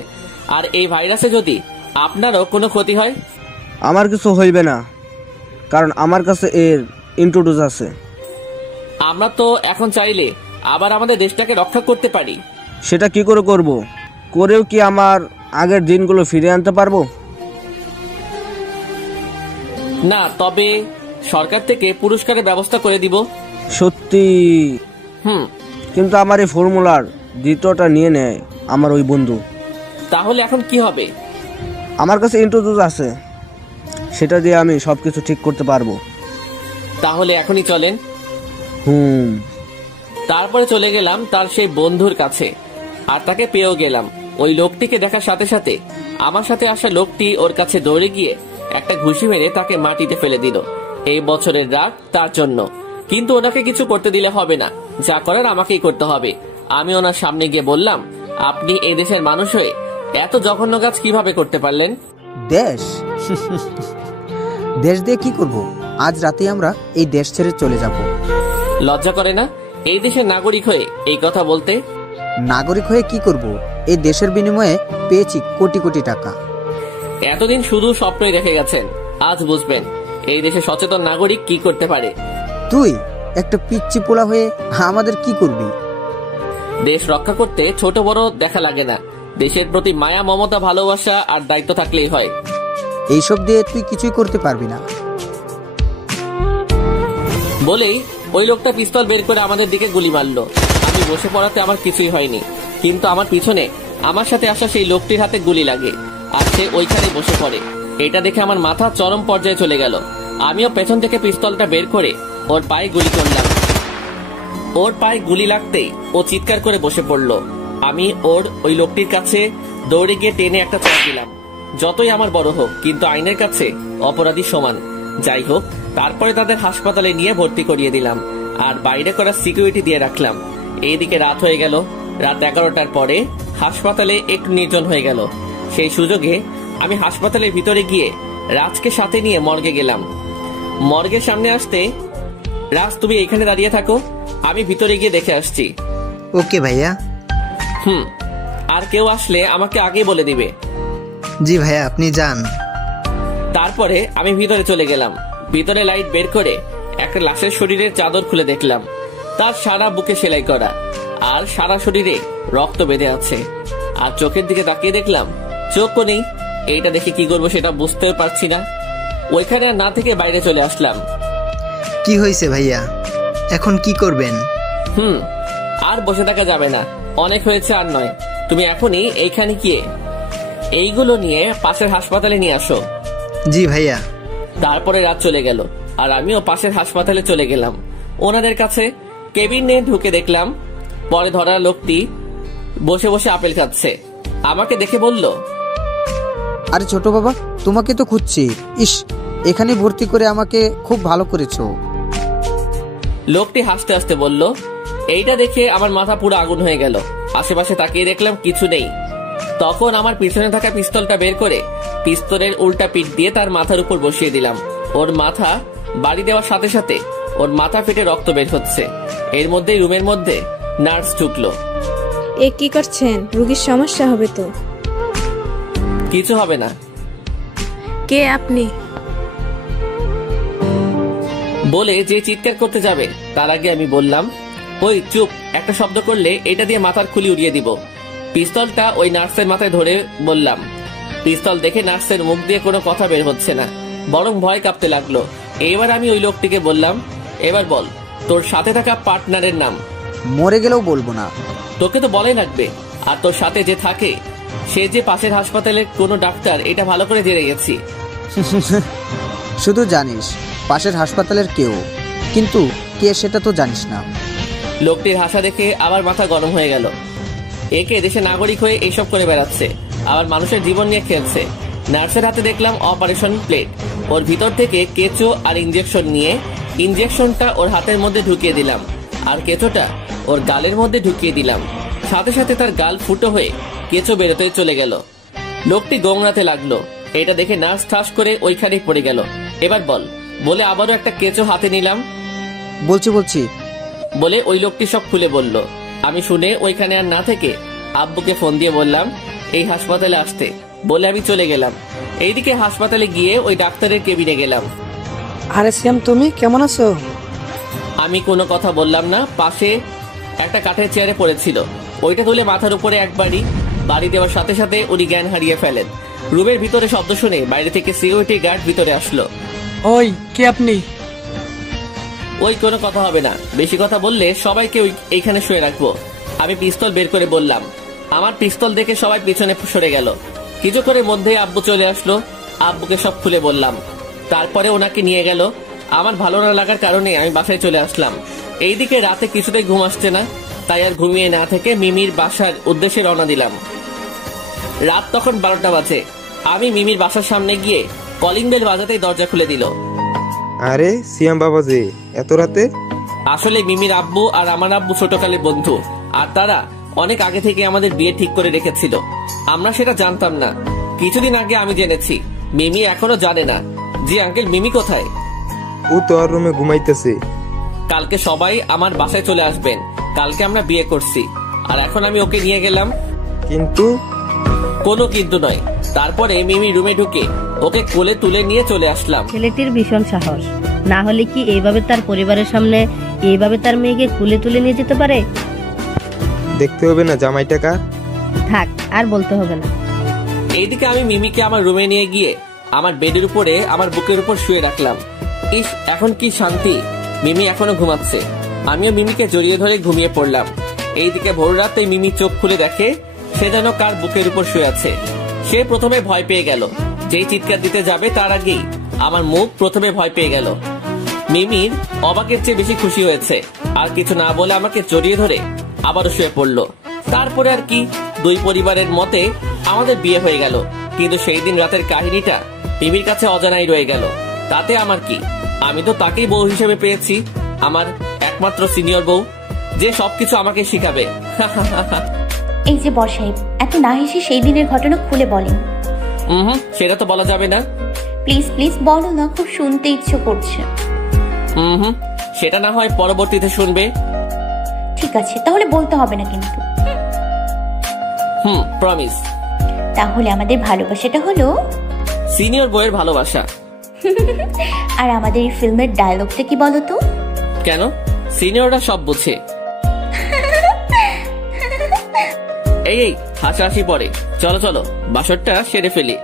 আর এই ভাইরাসে যদি আপনারও কোনো ক্ষতি হয়? আমার কিছু হইবে না, কারণ আমার কাছে এর ইন্ট্রোডোজ আছে। আমরা তো এখন চাইলে আবার আমাদের দেশটাকে রক্ষা করতে পারি। সেটা কি করে করব? করেও কি আমার আগের দিনগুলো ফিরিয়ে আনতে পারবো? না, তবে সরকার থেকে পুরস্কারের ব্যবস্থা করে দিব। সত্যি? কিন্তু আমার এই ফর্মুলার দ্বিতীয়টা নিয়ে নেয় আমার ওই বন্ধু। তাহলে এখন কি হবে? আমার কাছে ইন্ট্রোডোজ আছে, সেটা দিয়ে আমি সবকিছু ঠিক করতে পারবো। তাহলে এখনই চলেন। তারপরে চলে গেলাম তার সেই বন্ধুর কাছে, আর তাকে পেয়েও গেলাম। ওই লোকটিকে দেখার সাথে সাথে আমার সাথে আসা লোকটি ওর কাছে দৌড়ে গিয়ে একটা ঘুষি মেরে তাকে মাটিতে ফেলে দিল। এই বছরের রাগ তার জন্য। কিন্তু ওনাকে কিছু করতে দিলে হবে না, যা করার আমাকেই করতে হবে। আমি ওনার সামনে গিয়ে বললাম, আপনি এই দেশের মানুষ হয়ে এত জঘন্য কাজ কিভাবে করতে পারলেন? দেশ দেশ দিয়ে কি করব? আজ রাতে আমরা এই দেশ ছেড়ে চলে যাব। লজ্জা করে না এই দেশের নাগরিক হয়ে এই কথা বলতে? নাগরিক হয়ে কি করব? এই দেশের বিনিময়ে পেয়েছি কোটি কোটি টাকা। এতদিন শুধু স্বপ্নই রেখে গেছেন, আজ বুঝবেন এই দেশে সচেতন নাগরিক কি করতে পারে। তুই একটা পিচ্চি পোলা হয়ে আমাদের কি করবি? দেশ রক্ষা করতে ছোট বড় দেখা লাগে না, দেশের প্রতি মায়া, মমতা, ভালোবাসা আর দায়িত্ব থাকলেই হয়। এইসব দিয়ে তুই কিছুই করতে পারবি না। বলেই ওই লোকটা পিস্তল বের করে আমাদের দিকে গুলি মারলো। আমি বসে পড়াতে আমার কিছুই হয়নি, কিন্তু আমার পিছনে আমার সাথে আসা সেই লোকটির হাতে গুলি লাগে আর সে ওইখানে বসে পড়ে। এটা দেখে আমার মাথা চরম পর্যায়ে চলে গেল। আমিও পেছন থেকে পিস্তলটা বের করে ওর পায়ে গুলি করলাম। ওর পায়ে গুলি লাগতেই ও চিৎকার করে বসে পড়লো। আমি ওই লোকটির কাছে দৌড়ে গিয়ে টেনে একটা চড় দিলাম। যতই আমার বড় হোক, কিন্তু আইনের কাছে অপরাধী সমান। যাই হোক, তারপরে তাদের হাসপাতালে নিয়ে ভর্তি করিয়ে দিলাম আর বাইরে করা সিকিউরিটি দিয়ে রাখলাম। এইদিকে রাত হয়ে গেল। রাত 11টার পরে হাসপাতালে একটু নির্জন হয়ে গেল। সেই সুযোগে আমি হাসপাতালের ভিতরে গিয়ে রাজকে সাথে নিয়ে মর্গে গেলাম। মর্গের সামনে আসতে, রাজ তুমি এখানে দাঁড়িয়ে থাকো, আমি ভিতরে গিয়ে দেখে আসছি। ওকে ভাইয়া। আর কেউ আসলে আমাকে আগে বলে দিবে। জি ভাইয়া, আপনি যান। তারপরে আমি ভিতরে চলে গেলাম। ভিতরে লাইট বের করে একটা লাশের শরীরের চাদর খুলে দেখলাম। তার সারা বুকে সেলাই করা আর সারা শরীরে রক্ত বেঁধে আছে। আর চোখের দিকে তাকিয়ে দেখলাম চোখও নেই। এইটা দেখে কি করবো সেটা বুঝতে পারছি না। ওইখানে আর না থেকে বাইরে চলে আসলাম। কি হয়েছে ভাইয়া, এখন কি করবেন? আর বসে থাকা যাবে না, অনেক হয়েছে আর নয়। তুমি এখনই এইখানে গিয়ে এইগুলো নিয়ে পাশের হাসপাতালে নিয়ে আসো। জি ভাইয়া। তারপরে রাত চলে গেল আর আমিও পাশের হাসপাতালে চলে গেলাম। ওনাদের কাছে কেবিনে ঢুকে দেখলাম পরে ধরা লোকটি বসে বসে আপেল খাচ্ছে। আমাকে দেখে বলল, আরে ছোট বাবা, তোমাকে তো খুঁজছি। ইস, এখানে ভর্তি করে আমাকে খুব ভালো করেছো। লোকটি হাসতে হাসতে বলল। এইটা দেখে আমার মাথা পুরো আগুন হয়ে গেল। আশেপাশে তাকিয়ে দেখলাম কিছু নেই। তখন আমার পিছনে থাকা পিস্তলটা বের করে পিস্তলের উল্টা পিঠ দিয়ে তার মাথার উপর বসিয়ে দিলাম। ওর মাথা বাড়ি দেওয়ার সাথে সাথে ওর মাথা ফেটে রক্ত বের হচ্ছে। এর মধ্যেই রুমের মধ্যে নার্স ঢুকলো। এ কি করছেন? রোগীর সমস্যা হবে তো। কিছু হবে না। কে আপনি? বলে যে চিৎকার করতে যাবে তার আগে আমি বললাম, ওই চুপ, একটা শব্দ করলে এটা দিয়ে মাথার খুলি উড়িয়ে দিব। পিস্তলটা ওই নার্সের মাথায় ধরে বললাম। পিস্তল দেখে নার্সের মুখ দিয়ে কোনো কথা বের হচ্ছে না, বরং ভয় কাঁপতে লাগলো। এবার আমি ওই লোকটিকে বললাম, এবার বল তোর সাথে থাকা পার্টনারের নাম। মরে গেলেও বলবো না। তোকে তো বলাই লাগবে। আর তোর সাথে যে থাকে সে যে পাশের হাসপাতালের কোনো ডাক্তার, এটা ভালো করে জেনে গেছি। শুধু জানিস পাশের হাসপাতালের কেউ, কিন্তু কে সেটা তো জানিস না। লোকটির হাসা দেখে আবার মাথা গরম হয়ে গেল। একে দেশে নাগরিক হয়ে এইসব করে বেড়াচ্ছে, আবার মানুষের জীবন নিয়ে খেলছে। নার্সের হাতে দেখলাম অপারেশন প্লেট। ওর ভিতর থেকে কেঁচো আর ইঞ্জেকশন নিয়ে ইঞ্জেকশনটা ওর হাতের মধ্যে ঢুকিয়ে দিলাম আর কেঁচোটা ওর গালের মধ্যে ঢুকিয়ে দিলাম। সাথে সাথে তার গাল ফুটো হয়ে কেঁচো বেরোতে চলে গেল। লোকটি গোংরাতে লাগলো। এটা দেখে নার্স ঠাস করে ওইখানে পড়ে গেল। এবার বল বলে আবারও একটা কেঁচো হাতে নিলাম। বলছি বলে ওই লোকটি সব খুলে বলল। আমি শুনে ওইখানে আর না থেকে আব্বুকে ফোন দিয়ে বললাম এই হাসপাতালে আসতে, বলে আমি চলে গেলাম। এইদিকে হাসপাতালে গিয়ে ওই ডাক্তারের কেবিনে গেলাম। আরে শ্যাম, তুমি কেমন আছো? আমি কোনো কথা বললাম না। পাশে একটা কাঠের চেয়ারে পড়েছিল, ওইটা তুলে মাথার উপরে একবারই বাড়ি দেওয়ার সাথে সাথে উনি জ্ঞান হারিয়ে ফেলেন। রুমের ভিতরে শব্দ শুনে বাইরে থেকে সিকিউরিটি গার্ড ভিতরে আসলো। ওই কে আপনি? ওই কোনো কথা হবে না, বেশি কথা বললে সবাইকে এইখানে শুয়ে রাখবো। আমি পিস্তল বের করে বললাম। আমার পিস্তল দেখে সবাই পিছনে সরে গেল। কিছুক্ষণের মধ্যে আব্বু চলে আসলো। আব্বুকে সব খুলে বললাম। তারপরে ওনাকে নিয়ে গেল। আমার ভালো না লাগার কারণে আমি বাসায় চলে আসলাম। এইদিকে রাতে কিছুতেই ঘুম আসছে না, তাই আর ঘুমিয়ে না থেকে মিমির বাসার উদ্দেশ্যে রওনা দিলাম। রাত তখন 12টা বাজে। আমি মিমির বাসার সামনে গিয়ে কলিং বেল বাজাতেই দরজা খুলে দিল। আরে সিয়াম বাবাজি, এত রাতে? আসলে মিমির আব্বু আর আমার আব্বু ছোটকালের বন্ধু, আর তারা অনেক আগে থেকে আমাদের বিয়ে ঠিক করে রেখেছিল। আমরা সেটা জানতাম না, কিছুদিন আগে আমি জেনেছি। মিমি এখনো জানে না। জি আঙ্কেল, মিমি কোথায়? ও তো আর রুমে ঘুমাইতেছে। কালকে সবাই আমার বাসায় চলে আসবেন। কালকে আমরা বিয়ে করছি, আর এখন আমি ওকে নিয়ে গেলাম। কিন্তু কোনো কিন্তু নয়। তারপরে মিমি রুমে ঢুকে ওকে কোলে তুলে নিয়ে চলে আসলাম। ছেলেটির ভীষণ সাহস, না হলে কি এইভাবে তার পরিবারের সামনে এইভাবে তার মেয়েকে কুলে তুলে নিয়ে যেতে পারে? দেখতে হবে না জামাইটা কার? থাক, আর বলতে হবে না। এইদিকে আমি মিমিকে আমার রুমে নিয়ে গিয়ে আমার বেডের উপরে আমার বুকের উপর শুয়ে রাখলাম। ইস, এখন কি শান্তি। মিমি এখনো ঘুমাচ্ছে। আমিও মিমিকে জড়িয়ে ধরে ঘুমিয়ে পড়লাম। এইদিকে ভোর রাতে মিমি চোখ খুলে দেখে সে যেন কার বুকের উপর শুয়ে আছে। সে প্রথমে ভয় পেয়ে গেল। যেই চিৎকার দিতে যাবে তার আগেই আমার মুখ প্রথমে ভয় পেয়ে গেল। মিমির অবাকের চেয়ে বেশি খুশি হয়েছে, আর কিছু না বলে আমাকে জড়িয়ে ধরে আবারও শুয়ে পড়লো। তারপরে আর কি, দুই পরিবারের মতে আমাদের বিয়ে হয়ে গেল। কিন্তু সেই দিন রাতের কাহিনীটা মিমির কাছে অজানাই রয়ে গেল। তাতে আমার কি, আমি তো তাকেই বউ হিসেবে পেয়েছি, আমার একমাত্র সিনিয়র বউ, যে সবকিছু আমাকে শিখাবে। এই যে বর সাহেব, এত না হেসে সেই দিনের ঘটনা খুলে বলেন। সেটা তো বলা যাবে না। প্লিজ প্লিজ বলো না, খুব শুনতে ইচ্ছে করছে। সেটা না হয় পরবর্তীতে শুনবে। ঠিক আছে, তাহলে বলতে হবে না কিন্তু। প্রমিস। তাহলে আমাদের ভালোবাসাটা হলো সিনিয়র বউয়ের ভালোবাসা। আর আমাদের এই ফিল্মের ডায়লগটা কি বলো তো? কেন? সিনিয়ররা সব বুঝে। এই হাসাহাসি পরে, চলো চলো বাসরটা সেরে ফেলি।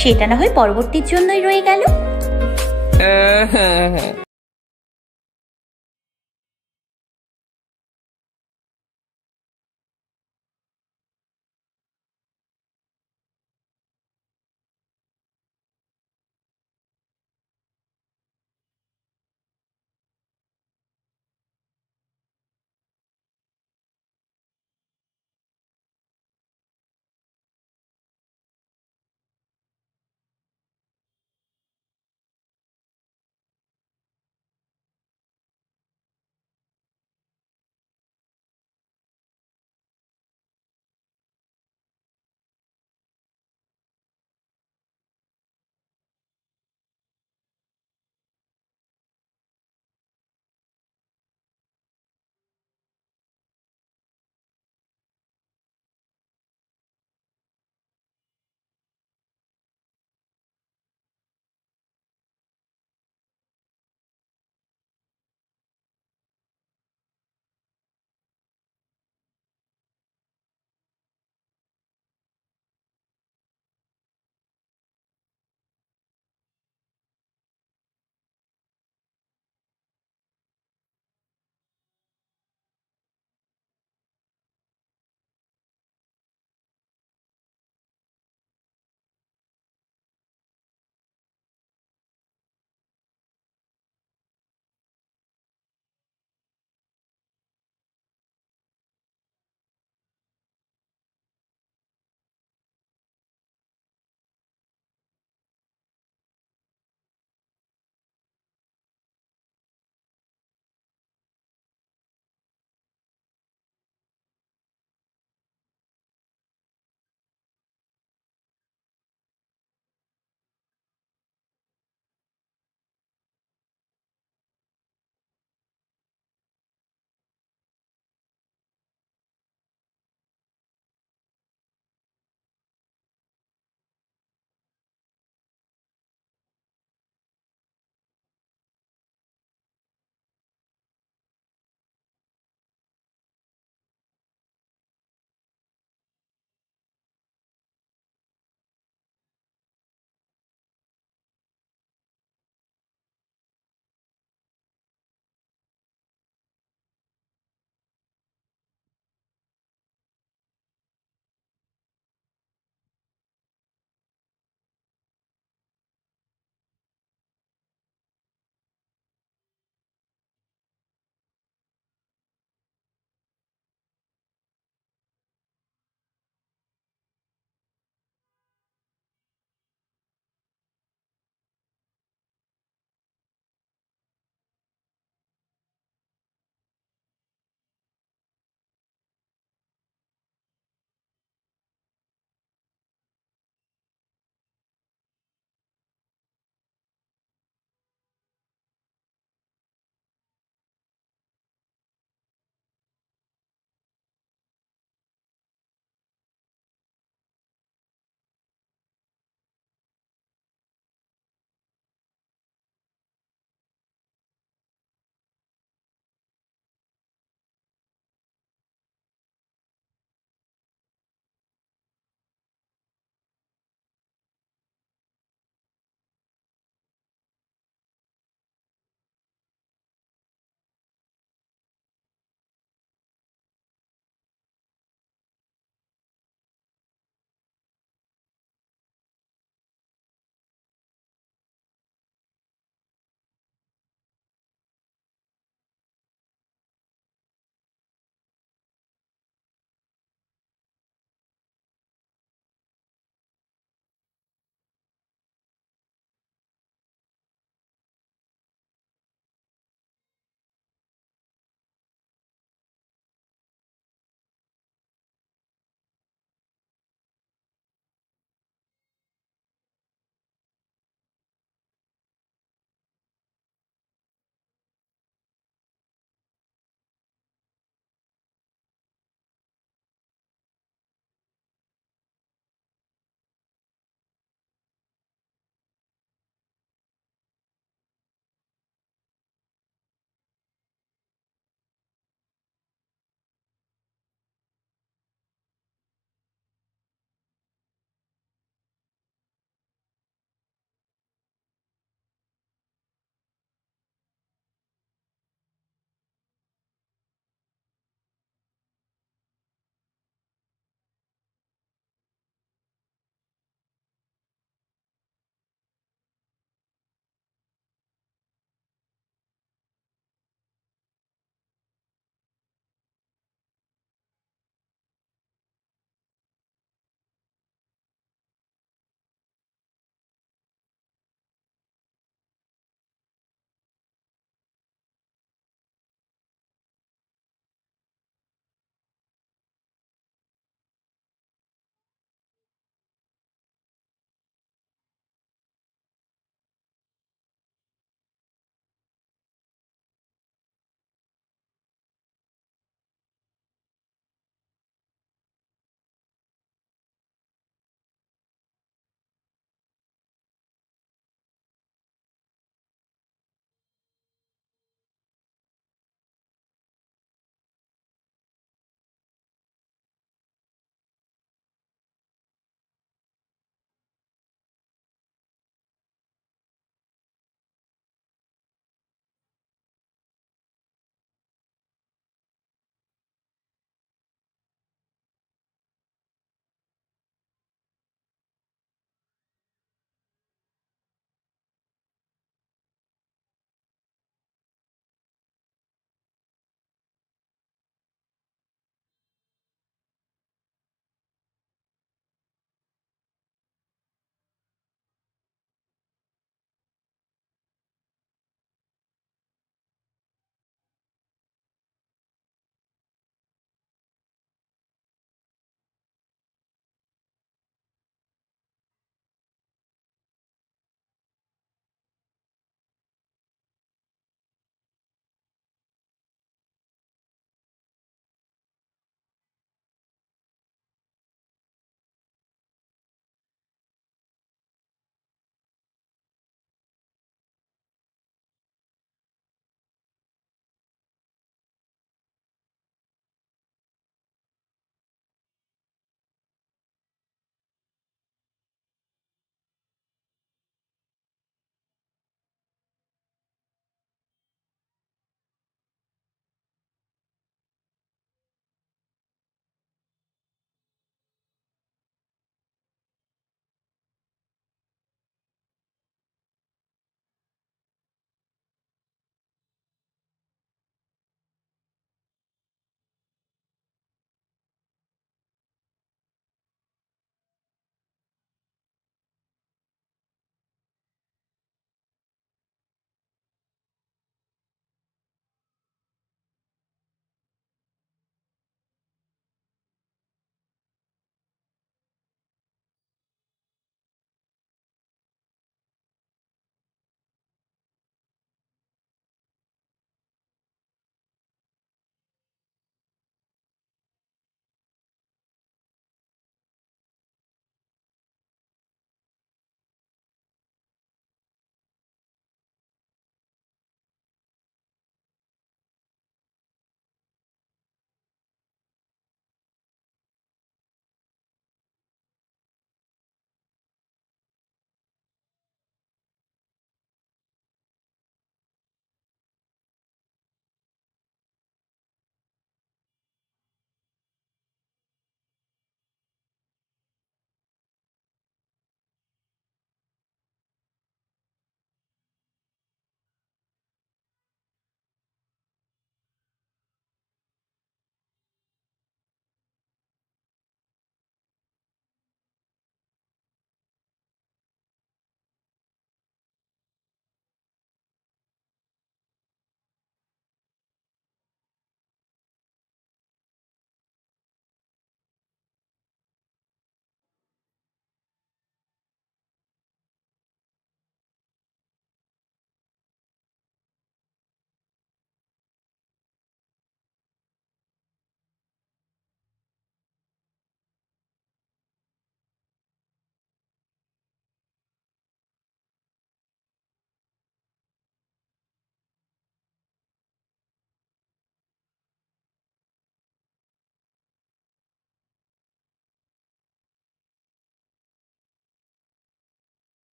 সেটা না হয় পরবর্তীর জন্যই রয়ে গেল।